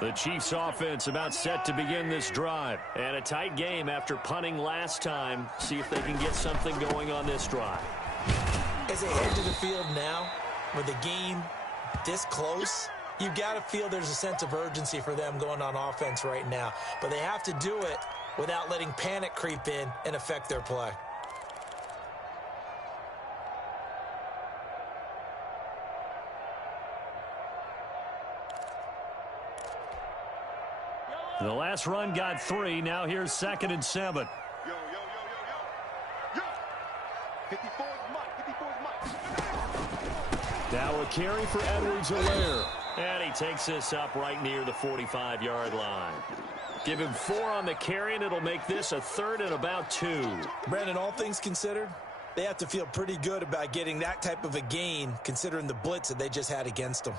The Chiefs offense about set to begin this drive. And a tight game after punting last time. See if they can get something going on this drive. As they head to the field now, with the game this close, you've got to feel there's a sense of urgency for them going on offense right now. But they have to do it without letting panic creep in and affect their play. The last run got 3. Now here's 2nd and 7. Yo. 54 is Mike. 54 is Mike. Now a carry for Edwards-Helaire. And he takes this up right near the 45-yard line. Give him 4 on the carry, and it'll make this a 3rd and about 2. Brandon, all things considered, they have to feel pretty good about getting that type of a gain, considering the blitz that they just had against them.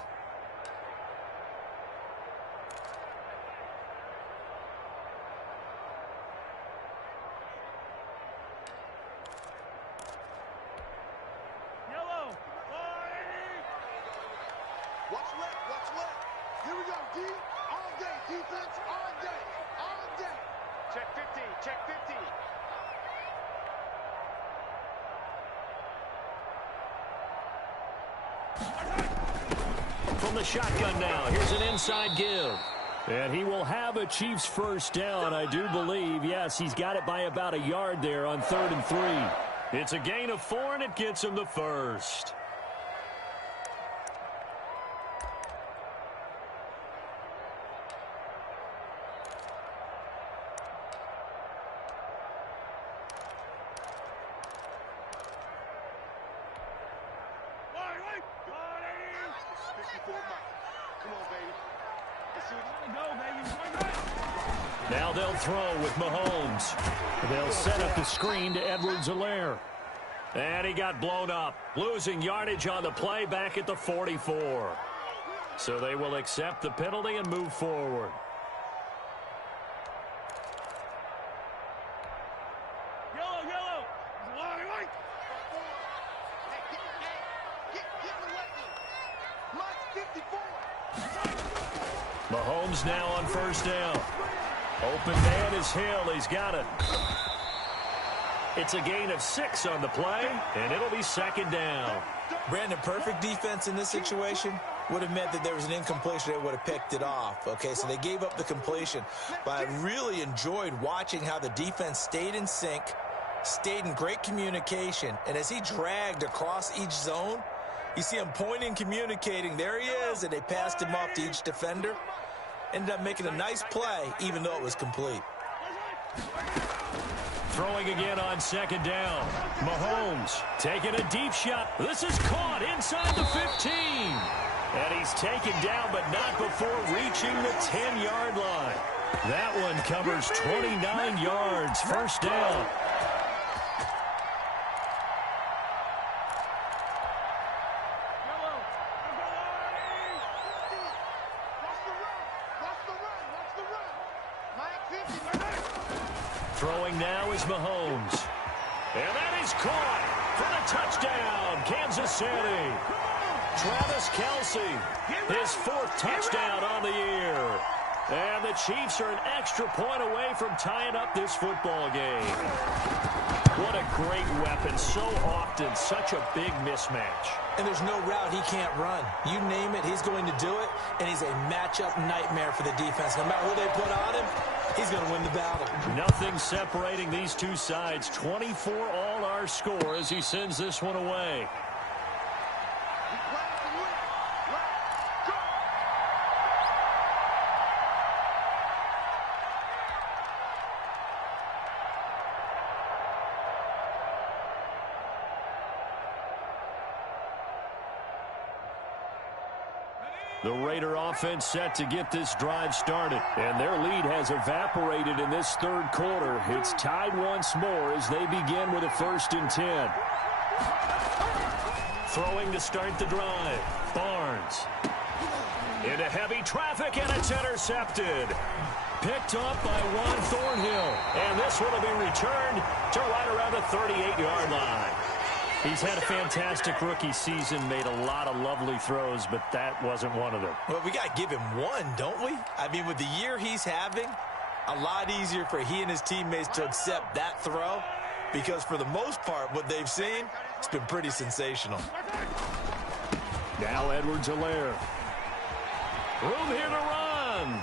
Watch left. Here we go, D. All day. Defense, all day. All day. Check 50. Check 50. From the shotgun now, here's an inside give. And he will have a Chiefs first down, I do believe. Yes, he's got it by about a yard there on 3rd and 3. It's a gain of 4, and it gets him the first. Now they'll throw with Mahomes. They'll set up the screen to Edwards-Helaire. And he got blown up, losing yardage on the play back at the 44. So they will accept the penalty and move forward. Mahomes now on first down. Open man is Hill. He's got it. It's a gain of 6 on the play, and it'll be second down. Brandon, perfect defense in this situation would have meant that there was an incompletion. They would have picked it off. Okay, so they gave up the completion. But I really enjoyed watching how the defense stayed in sync, stayed in great communication. And as he dragged across each zone, you see him pointing, communicating. There he is, and they passed him off to each defender. Ended up making a nice play, even though it was complete. Throwing again on second down. Mahomes taking a deep shot. This is caught inside the 15. And he's taken down, but not before reaching the 10-yard line. That one covers 29 yards. First down. Throwing now is Mahomes. And that is caught for the touchdown, Kansas City. Travis Kelce, his 4th touchdown on the year. And the Chiefs are an extra point away from tying up this football game. What a great weapon. So often, such a big mismatch. And there's no route he can't run. You name it, he's going to do it. And he's a matchup nightmare for the defense. No matter who they put on him, he's going to win the battle. Nothing separating these two sides. 24 all our score as he sends this one away. The Raider offense set to get this drive started, and their lead has evaporated in this third quarter. It's tied once more as they begin with a 1st and 10. Throwing to start the drive. Barnes. Into heavy traffic, and it's intercepted. Picked up by Juan Thornhill, and this one will be returned to right around the 38-yard line. He's had a fantastic rookie season, made a lot of lovely throws, but that wasn't one of them. Well, we got to give him one, don't we? I mean, with the year he's having, a lot easier for he and his teammates to accept that throw because for the most part, what they've seen, it's been pretty sensational. Now Edwards-Helaire. Room here to run.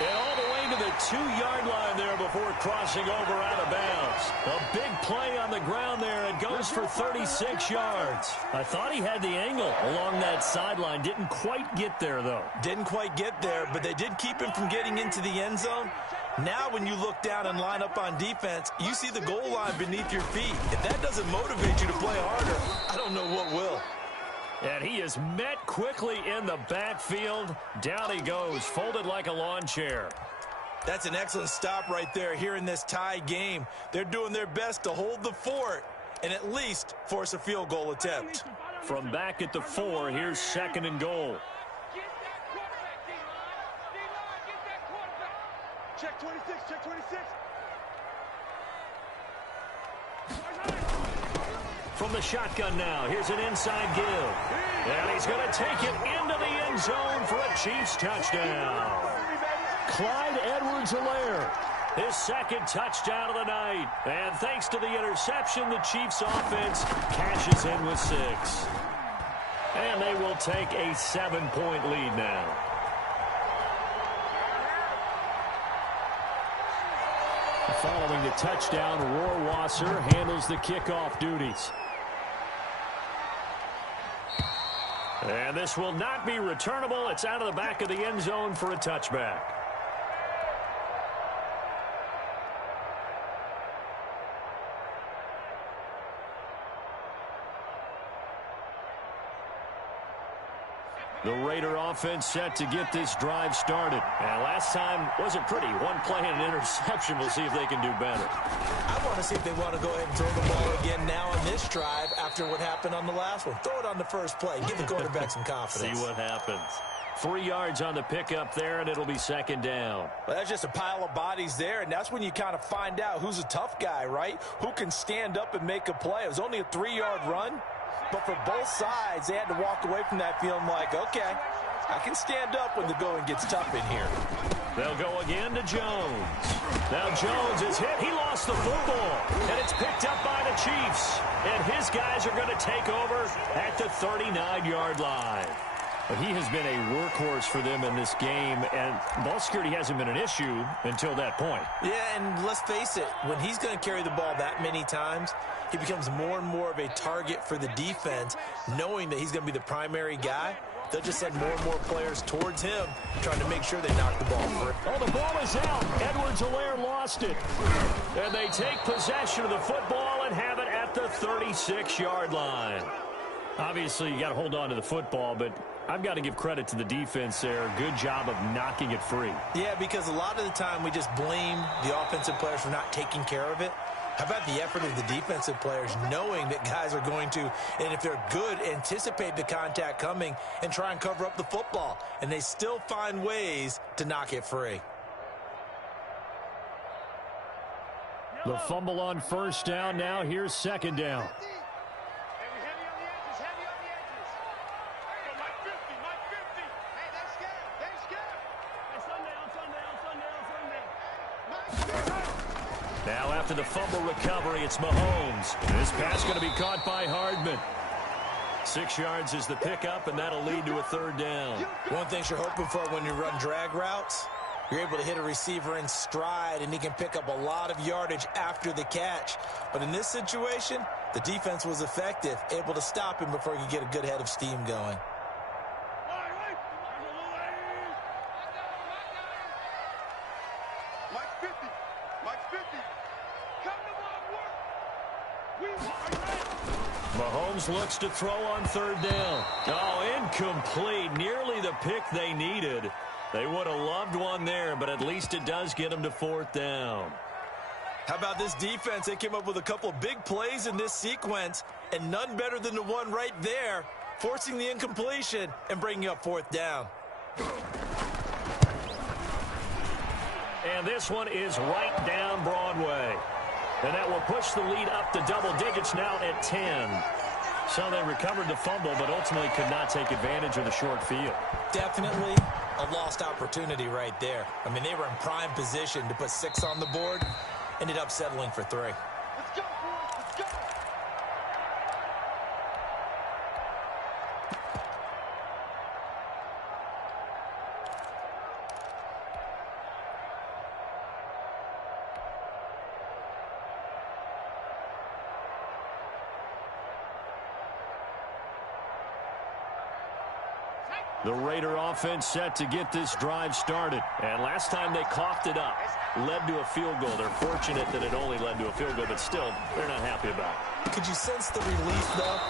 And all the way to the 2-yard line there before crossing over out of bounds. A big play on the ground there. It goes for 36 yards. I thought he had the angle along that sideline. Didn't quite get there, though. Didn't quite get there, but they did keep him from getting into the end zone. Now when you look down and line up on defense, you see the goal line beneath your feet. If that doesn't motivate you to play harder, I don't know what will. And he is met quickly in the backfield. Down he goes, folded like a lawn chair. That's an excellent stop right there here in this tie game. They're doing their best to hold the fort and at least force a field goal attempt. From back at the 4, here's 2nd and goal. Check 26, check 26. From the shotgun now, here's an inside give. And he's going to take it into the end zone for a Chiefs touchdown. Clyde Edwards-Helaire, his 2nd touchdown of the night. And thanks to the interception, the Chiefs offense cashes in with 6. And they will take a 7-point lead now. Following the touchdown, Rohrwasser handles the kickoff duties. And this will not be returnable. It's out of the back of the end zone for a touchback. The Raider offense set to get this drive started. And last time wasn't pretty. One play and an interception. We'll see if they can do better. I want to see if they want to go ahead and throw the ball again now on this drive after what happened on the last one. Throw it on the first play. Give the quarterback some confidence. See what happens. 3 yards on the pickup there, and it'll be second down. Well, that's just a pile of bodies there, and that's when you kind of find out who's a tough guy, right? Who can stand up and make a play. It was only a 3-yard run, but for both sides, they had to walk away from that feeling like, okay, I can stand up when the going gets tough in here. They'll go again to Jones. Now Jones is hit. He lost the football, and it's picked up by the Chiefs. And his guys are going to take over at the 39-yard line. But he has been a workhorse for them in this game, and ball security hasn't been an issue until that point. Yeah, and let's face it, when he's going to carry the ball that many times, he becomes more and more of a target for the defense, knowing that he's going to be the primary guy. They'll just send more and more players towards him, trying to make sure they knock the ball free. Oh, the ball is out. Edwards-Helaire lost it. And they take possession of the football and have it at the 36-yard line. Obviously, you got to hold on to the football, but I've got to give credit to the defense there. Good job of knocking it free. Yeah, because a lot of the time we just blame the offensive players for not taking care of it. How about the effort of the defensive players knowing that guys are going to, and if they're good, anticipate the contact coming and try and cover up the football. And they still find ways to knock it free. The fumble on first down. Now here's second down. Now after the fumble recovery, it's Mahomes. This pass going to be caught by Hardman. 6 yards is the pickup, and that'll lead to a third down. One thing you're hoping for when you run drag routes, you're able to hit a receiver in stride, and he can pick up a lot of yardage after the catch. But in this situation, the defense was effective, able to stop him before he could get a good head of steam going. Mahomes looks to throw on third down. Oh, incomplete. Nearly the pick they needed. They would have loved one there, but at least it does get them to fourth down. How about this defense? They came up with a couple of big plays in this sequence, and none better than the one right there, forcing the incompletion and bringing up fourth down. And this one is right down Broadway. And that will push the lead up to double digits now at 10. So they recovered the fumble, but ultimately could not take advantage of the short field. Definitely a lost opportunity right there. I mean, they were in prime position to put 6 on the board, ended up settling for 3. Let's go, boys. Let's go. The Raider offense set to get this drive started. And last time they coughed it up, led to a field goal. They're fortunate that it only led to a field goal, but still, they're not happy about it. Could you sense the relief, though,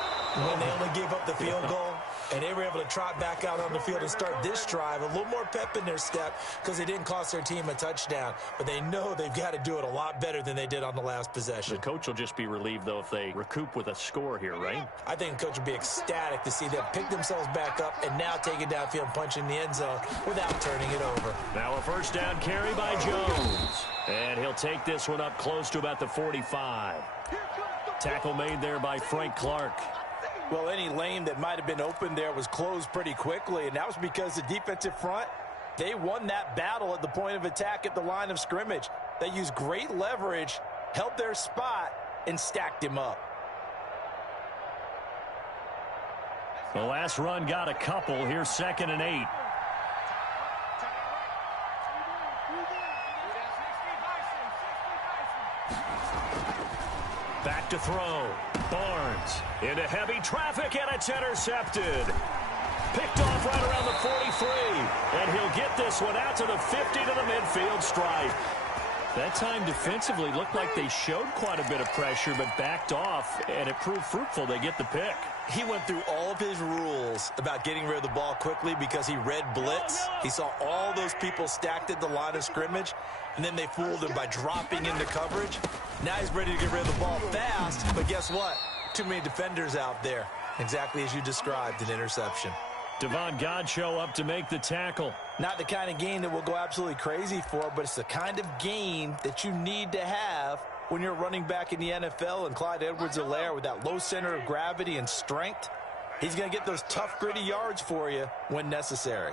when they only gave up the field goal? And they were able to trot back out on the field and start this drive. A little more pep in their step because they didn't cost their team a touchdown. But they know they've got to do it a lot better than they did on the last possession. The coach will just be relieved, though, if they recoup with a score here, right? I think the coach will be ecstatic to see them pick themselves back up and now take it downfield and punch in the end zone without turning it over. Now a first down carry by Jones. And he'll take this one up close to about the 45. Tackle made there by Frank Clark. Well, any lane that might have been open there was closed pretty quickly, and that was because the defensive front, they won that battle at the point of attack at the line of scrimmage. They used great leverage, held their spot, and stacked him up. The last run got a couple. Here's 2nd and 8. Back to throw. Barnes into heavy traffic, and it's intercepted. Picked off right around the 43. And he'll get this one out to the 50 to the midfield stripe. That time defensively looked like they showed quite a bit of pressure but backed off, and it proved fruitful. They get the pick. He went through all of his rules about getting rid of the ball quickly because he read blitz. He saw all those people stacked at the line of scrimmage, and then they fooled him by dropping into coverage. Now he's ready to get rid of the ball fast, but guess what? Too many defenders out there. Exactly as you described, an interception. Devon Godchaux up to make the tackle. Not the kind of game that we'll go absolutely crazy for, but it's the kind of game that you need to have when you're running back in the NFL. And Clyde Edwards-Helaire, with that low center of gravity and strength, he's going to get those tough, gritty yards for you when necessary.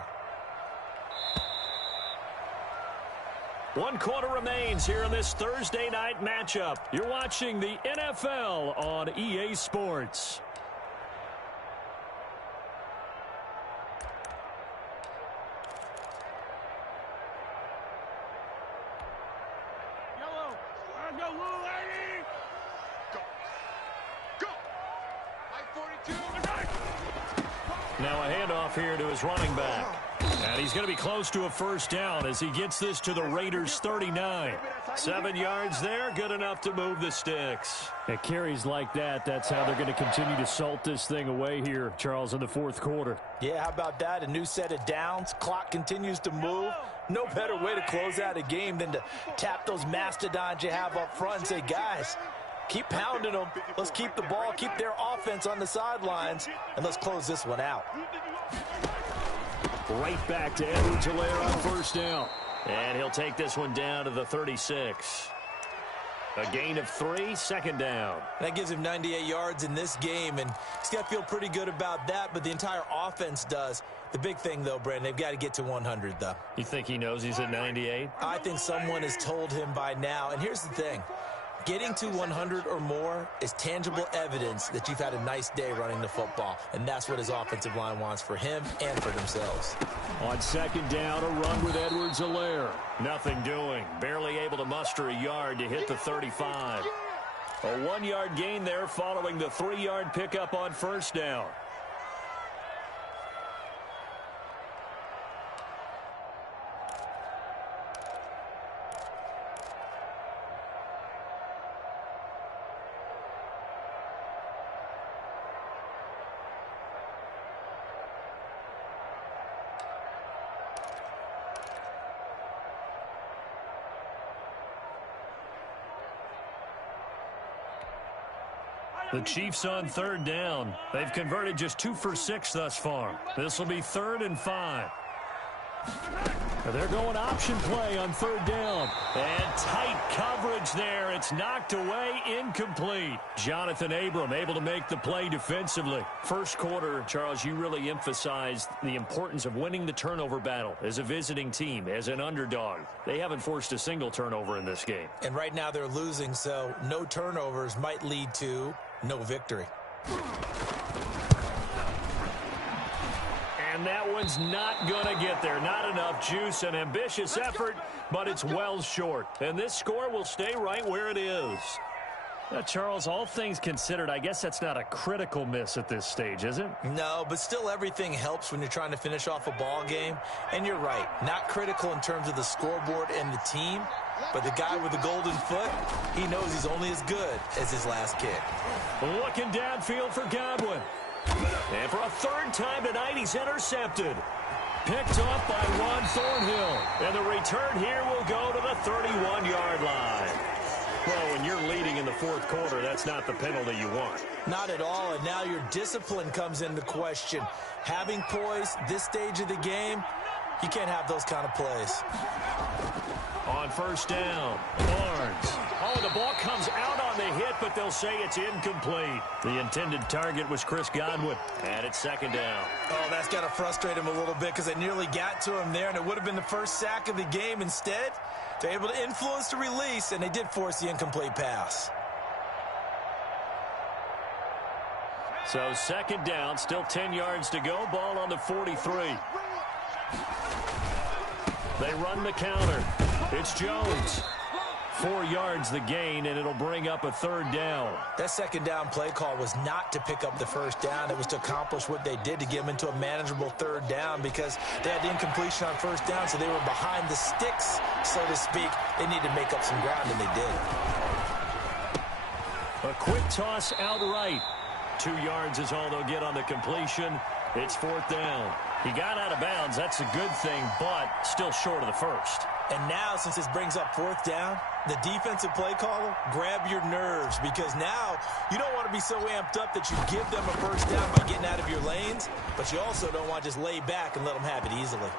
1 quarter remains here in this Thursday night matchup. You're watching the NFL on EA Sports. Now a handoff here to his running back. And he's going to be close to a first down as he gets this to the Raiders' 39. 7 yards there, good enough to move the sticks. At carries like that, that's how they're going to continue to salt this thing away here, Charles, in the fourth quarter. Yeah, how about that? A new set of downs. Clock continues to move. No better way to close out a game than to tap those mastodons you have up front and say, guys, keep pounding them. Let's keep the ball, keep their offense on the sidelines, and let's close this one out. Right back to Edwards-Helaire on first down. And he'll take this one down to the 36. A gain of 3, second down. That gives him 98 yards in this game, and he's got to feel pretty good about that, but the entire offense does. The big thing, though, Brandon, they've got to get to 100, though. You think he knows he's at 98? I think someone has told him by now, and here's the thing. Getting to 100 or more is tangible evidence that you've had a nice day running the football, and that's what his offensive line wants for him and for themselves. On second down, a run with Edwards-Helaire. Nothing doing. Barely able to muster a yard to hit the 35. A 1-yard gain there following the 3-yard pickup on first down. The Chiefs on third down. They've converted just 2 for 6 thus far. This will be 3rd and 5. They're going option play on third down. And tight coverage there. It's knocked away, incomplete. Jonathan Abram able to make the play defensively. First quarter, Charles, you really emphasized the importance of winning the turnover battle as a visiting team, as an underdog. They haven't forced a single turnover in this game. And right now they're losing, so no turnovers might lead to no victory. And that one's not going to get there. Not enough juice. An ambitious effort, but it's well short. And this score will stay right where it is. Now, Charles, all things considered, I guess that's not a critical miss at this stage, is it? No, but still everything helps when you're trying to finish off a ball game. And you're right, not critical in terms of the scoreboard and the team, but the guy with the golden foot, he knows he's only as good as his last kick. Looking downfield for Godwin. And for a 3rd time tonight, he's intercepted. Picked off by Ron Thornhill. And the return here will go to the 31-yard line. Well, when you're leading in the 4th quarter, that's not the penalty you want. Not at all, and now your discipline comes into question. Having poise this stage of the game, you can't have those kind of plays. On first down, Barnes. Oh, the ball comes out on the hit, but they'll say it's incomplete. The intended target was Chris Godwin, and it's 2nd down. Oh, that's got to frustrate him a little bit because they nearly got to him there, and it would have been the first sack of the game. Instead, they're able to influence the release, and they did force the incomplete pass. So 2nd down, still 10 yards to go. Ball on the 43. They run the counter. It's Jones. 4 yards the gain, and it'll bring up a third down. That second down play call was not to pick up the first down. It was to accomplish what they did, to get them into a manageable third down, because they had the incompletion on first down, so they were behind the sticks, so to speak. They needed to make up some ground, and they did. A quick toss outright. 2 yards is all they'll get on the completion. It's fourth down. He got out of bounds. That's a good thing, but still short of the first. And now, since this brings up fourth down, the defensive play caller, grab your nerves, because now you don't want to be so amped up that you give them a first down by getting out of your lanes, but you also don't want to just lay back and let them have it easily.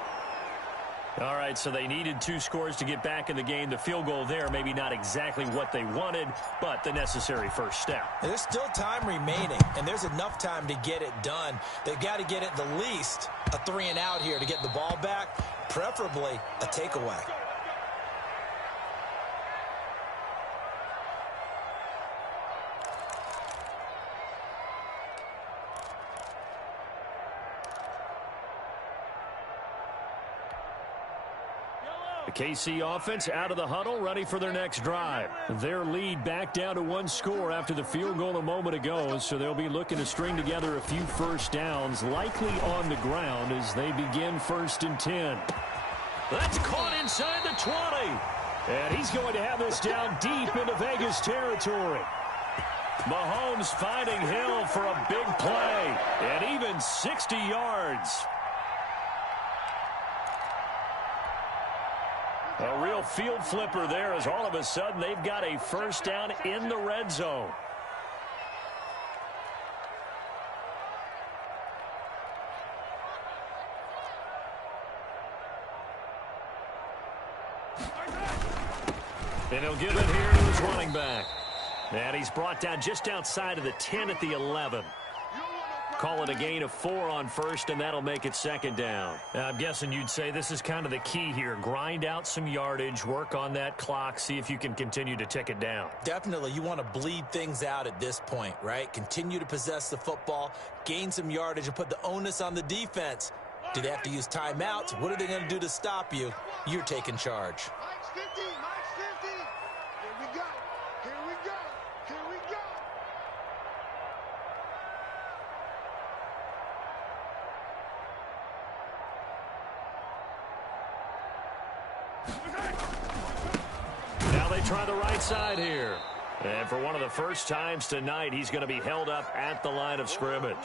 All right, so they needed 2 scores to get back in the game. The field goal there, maybe not exactly what they wanted, but the necessary first step. And there's still time remaining, and there's enough time to get it done. They've got to get at the least a 3-and-out here to get the ball back, preferably a takeaway. The KC offense out of the huddle, ready for their next drive. Their lead back down to 1 score after the field goal a moment ago, so they'll be looking to string together a few first downs, likely on the ground as they begin 1st and 10. That's caught inside the 20. And he's going to have this down deep into Vegas territory. Mahomes finding Hill for a big play, and even 60 yards. A real field flipper there, as all of a sudden they've got a first down in the red zone. And he'll give it here to his running back. And he's brought down just outside of the 10 at the 11. Call it a gain of 4 on first, and that'll make it 2nd down. I'm guessing you'd say this is kind of the key here. Grind out some yardage, work on that clock, see if you can continue to tick it down. Definitely, you want to bleed things out at this point, right? Continue to possess the football, gain some yardage, and put the onus on the defense. Do they have to use timeouts? What are they going to do to stop you? You're taking charge. Mike's 50, Mike's 50. Here we go, here we go, here we go. Now they try the right side here. And for one of the first times tonight, he's going to be held up at the line of scrimmage.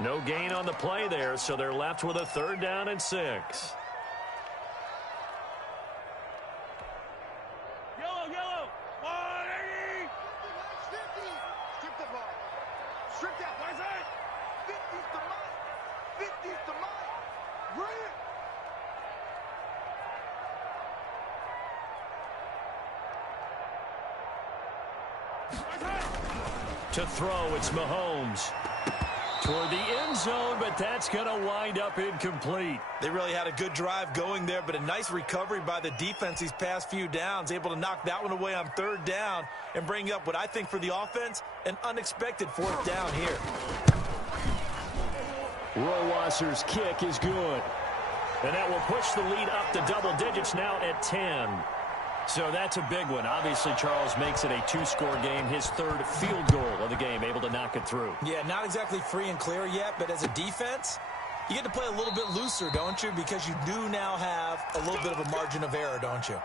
No gain on the play there, so they're left with a 3rd down and 6. Yellow, 180. 50, strip the ball. Strip that, why is that? 50's the Mike. 50's the Mike. Grant. To throw, it's Mahomes. Toward the end zone, but that's going to wind up incomplete. They really had a good drive going there, but a nice recovery by the defense these past few downs, able to knock that one away on 3rd down and bring up what I think for the offense, an unexpected 4th down here. Rohrwasser's kick is good. And that will push the lead up to double digits now at 10. So that's a big one. Obviously, Charles makes it a 2-score game, his 3rd field goal of the game, able to knock it through. Yeah, not exactly free and clear yet, but as a defense, you get to play a little bit looser, don't you? Because you do now have a little bit of a margin of error, don't you?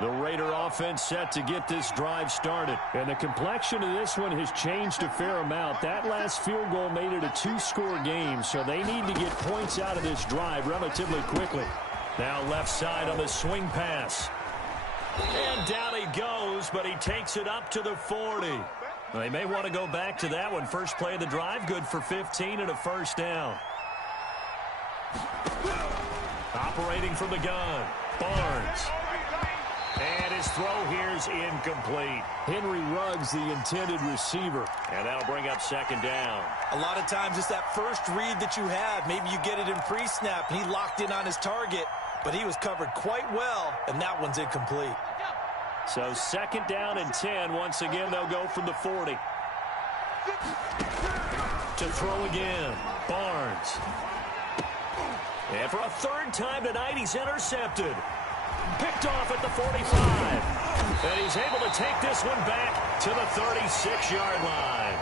The Raider offense set to get this drive started. And the complexion of this one has changed a fair amount. That last field goal made it a 2-score game, so they need to get points out of this drive relatively quickly. Now left side on the swing pass. And down he goes, but he takes it up to the 40. They may want to go back to that one. First play of the drive, good for 15 and a first down. Operating from the gun, Barnes. And his throw here's incomplete. Henry Ruggs, the intended receiver. And that'll bring up 2nd down. A lot of times it's that first read that you have. Maybe you get it in pre-snap, and he locked in on his target, but he was covered quite well, and that one's incomplete. So 2nd down and 10. Once again, they'll go from the 40. To throw again, Barnes. And for a third time tonight, he's intercepted. Picked off at the 45. And he's able to take this one back to the 36-yard line.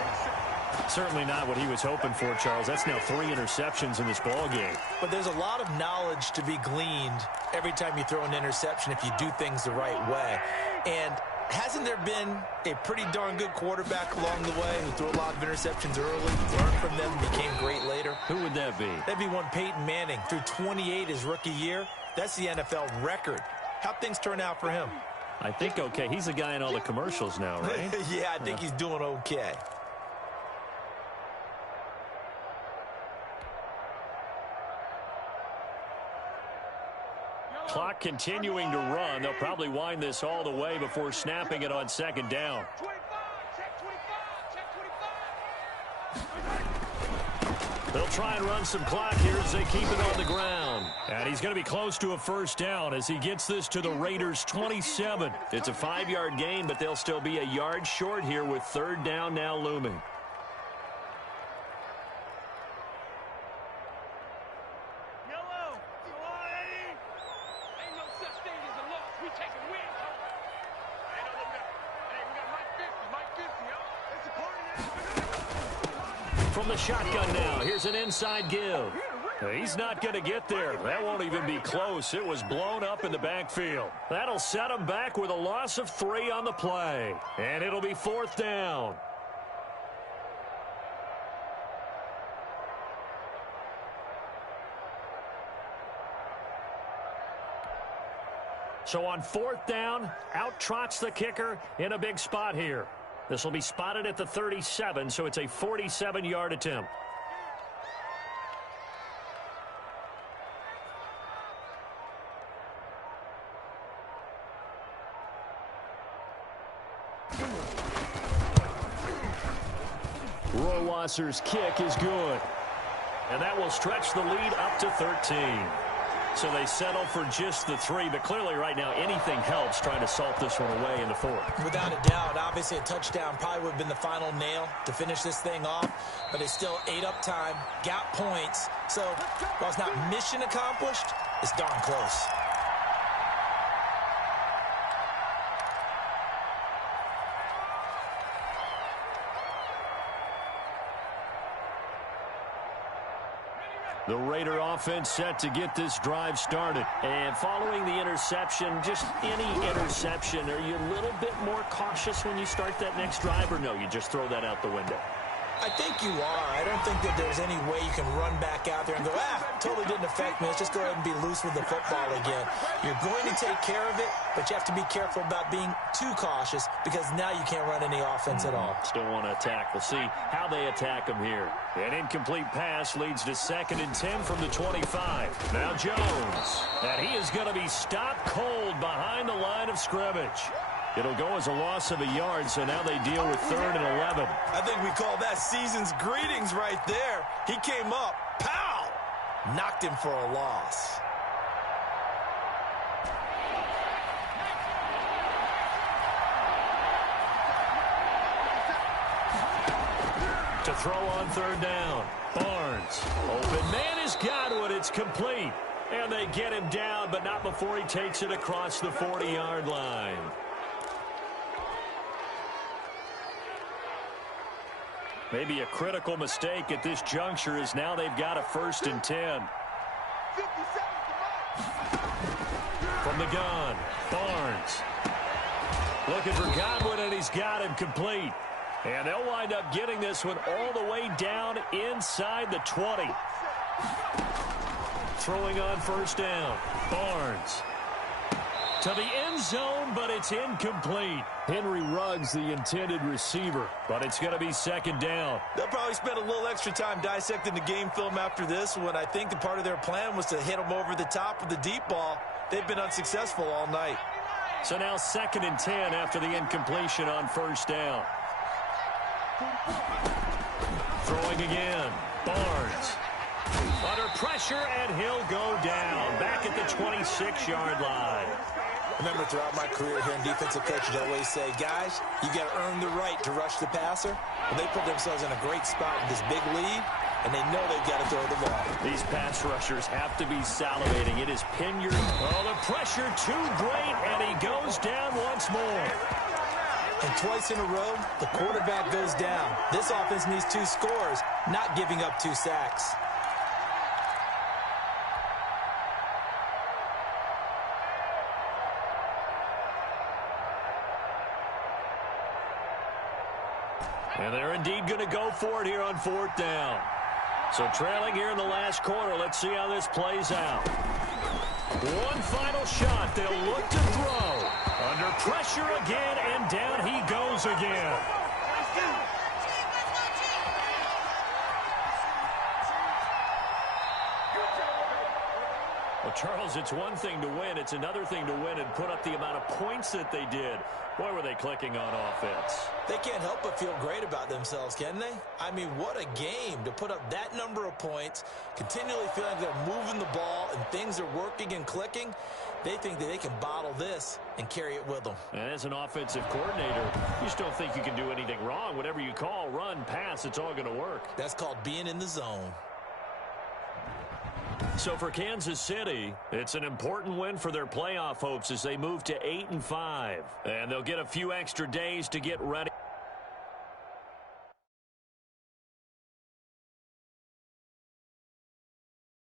Certainly not what he was hoping for, Charles. That's now 3 interceptions in this ball game. But there's a lot of knowledge to be gleaned every time you throw an interception if you do things the right way. And hasn't there been a pretty darn good quarterback along the way who threw a lot of interceptions early, learned from them, became great later? Who would that be? That'd be one Peyton Manning. Threw 28 his rookie year. That's the NFL record. How'd things turn out for him? I think okay. He's the guy in all the commercials now, right? Yeah, I think he's doing okay. Clock continuing to run. They'll probably wind this all the way before snapping it on second down. 25, check 25, check 25. They'll try and run some clock here as they keep it on the ground. And he's going to be close to a first down as he gets this to the Raiders' 27. It's a 5-yard gain, but they'll still be a yard short here with third down now looming. Yellow, come on, Eddie. Ain't no such thing as a loss. We taking wins, huh? Hey, don't look up. Hey, we got Mike 50, yo. It's a party now. From the shotgun now, here's an inside give. He's not going to get there. That won't even be close. It was blown up in the backfield. That'll set him back with a loss of 3 on the play. And it'll be fourth down. So on fourth down, out trots the kicker in a big spot here. This will be spotted at the 37, so it's a 47-yard attempt. Rohrwasser's kick is good. And that will stretch the lead up to 13. So they settle for just the 3, but clearly right now anything helps trying to salt this one away in the 4th. Without a doubt, obviously a touchdown probably would have been the final nail to finish this thing off, but it's still 8 up time, got points. So while it's not mission accomplished, it's darn close. The Raider offense set to get this drive started. And following the interception, just any interception, are you a little bit more cautious when you start that next drive, or no, you just throw that out the window? I think you are. I don't think that there's any way you can run back out there and go, totally didn't affect me. Let's just go ahead and be loose with the football again. You're going to take care of it, but you have to be careful about being too cautious because now you can't run any offense at all. Still want to attack. We'll see how they attack them here. An incomplete pass leads to 2nd and 10 from the 25. Now Jones. And he is going to be stopped cold behind the line of scrimmage. It'll go as a loss of a yard, so now they deal with 3rd and 11. I think we call that season's greetings right there. He came up, pow! Knocked him for a loss. To throw on 3rd down, Barnes. Open man is Godwin. It's complete. And they get him down, but not before he takes it across the 40-yard line. Maybe a critical mistake at this juncture is now they've got a 1st and 10. From the gun, Barnes. Looking for Godwin, and he's got him complete. And they'll wind up getting this one all the way down inside the 20. Throwing on 1st down, Barnes. To the end zone, but it's incomplete. Henry Ruggs, the intended receiver, but it's going to be 2nd down. They'll probably spend a little extra time dissecting the game film after this when I think the part of their plan was to hit them over the top with the deep ball. They've been unsuccessful all night. So now 2nd and 10 after the incompletion on 1st down. Throwing again, Barnes. Under pressure, and he'll go down back at the 26-yard line. Remember, throughout my career here in defensive coaching, I always say, guys, you got to earn the right to rush the passer. Well, they put themselves in a great spot with this big lead, and they know they've got to throw the ball. These pass rushers have to be salivating. It is Pinyard. Oh, the pressure too great, and he goes down once more. And twice in a row, the quarterback goes down. This offense needs 2 scores, not giving up 2 sacks. And they're indeed going to go for it here on 4th down. So trailing here in the last quarter. Let's see how this plays out. One final shot. They'll look to throw. Under pressure again, and down he goes again. Well, Charles, it's one thing to win. It's another thing to win and put up the amount of points that they did. Boy, were they clicking on offense. They can't help but feel great about themselves, can they? I mean, what a game to put up that number of points, continually feeling they're moving the ball and things are working and clicking. They think that they can bottle this and carry it with them. And as an offensive coordinator, you just don't think you can do anything wrong. Whatever you call, run, pass, it's all going to work. That's called being in the zone. So for Kansas City, it's an important win for their playoff hopes as they move to 8-5. And they'll get a few extra days to get ready.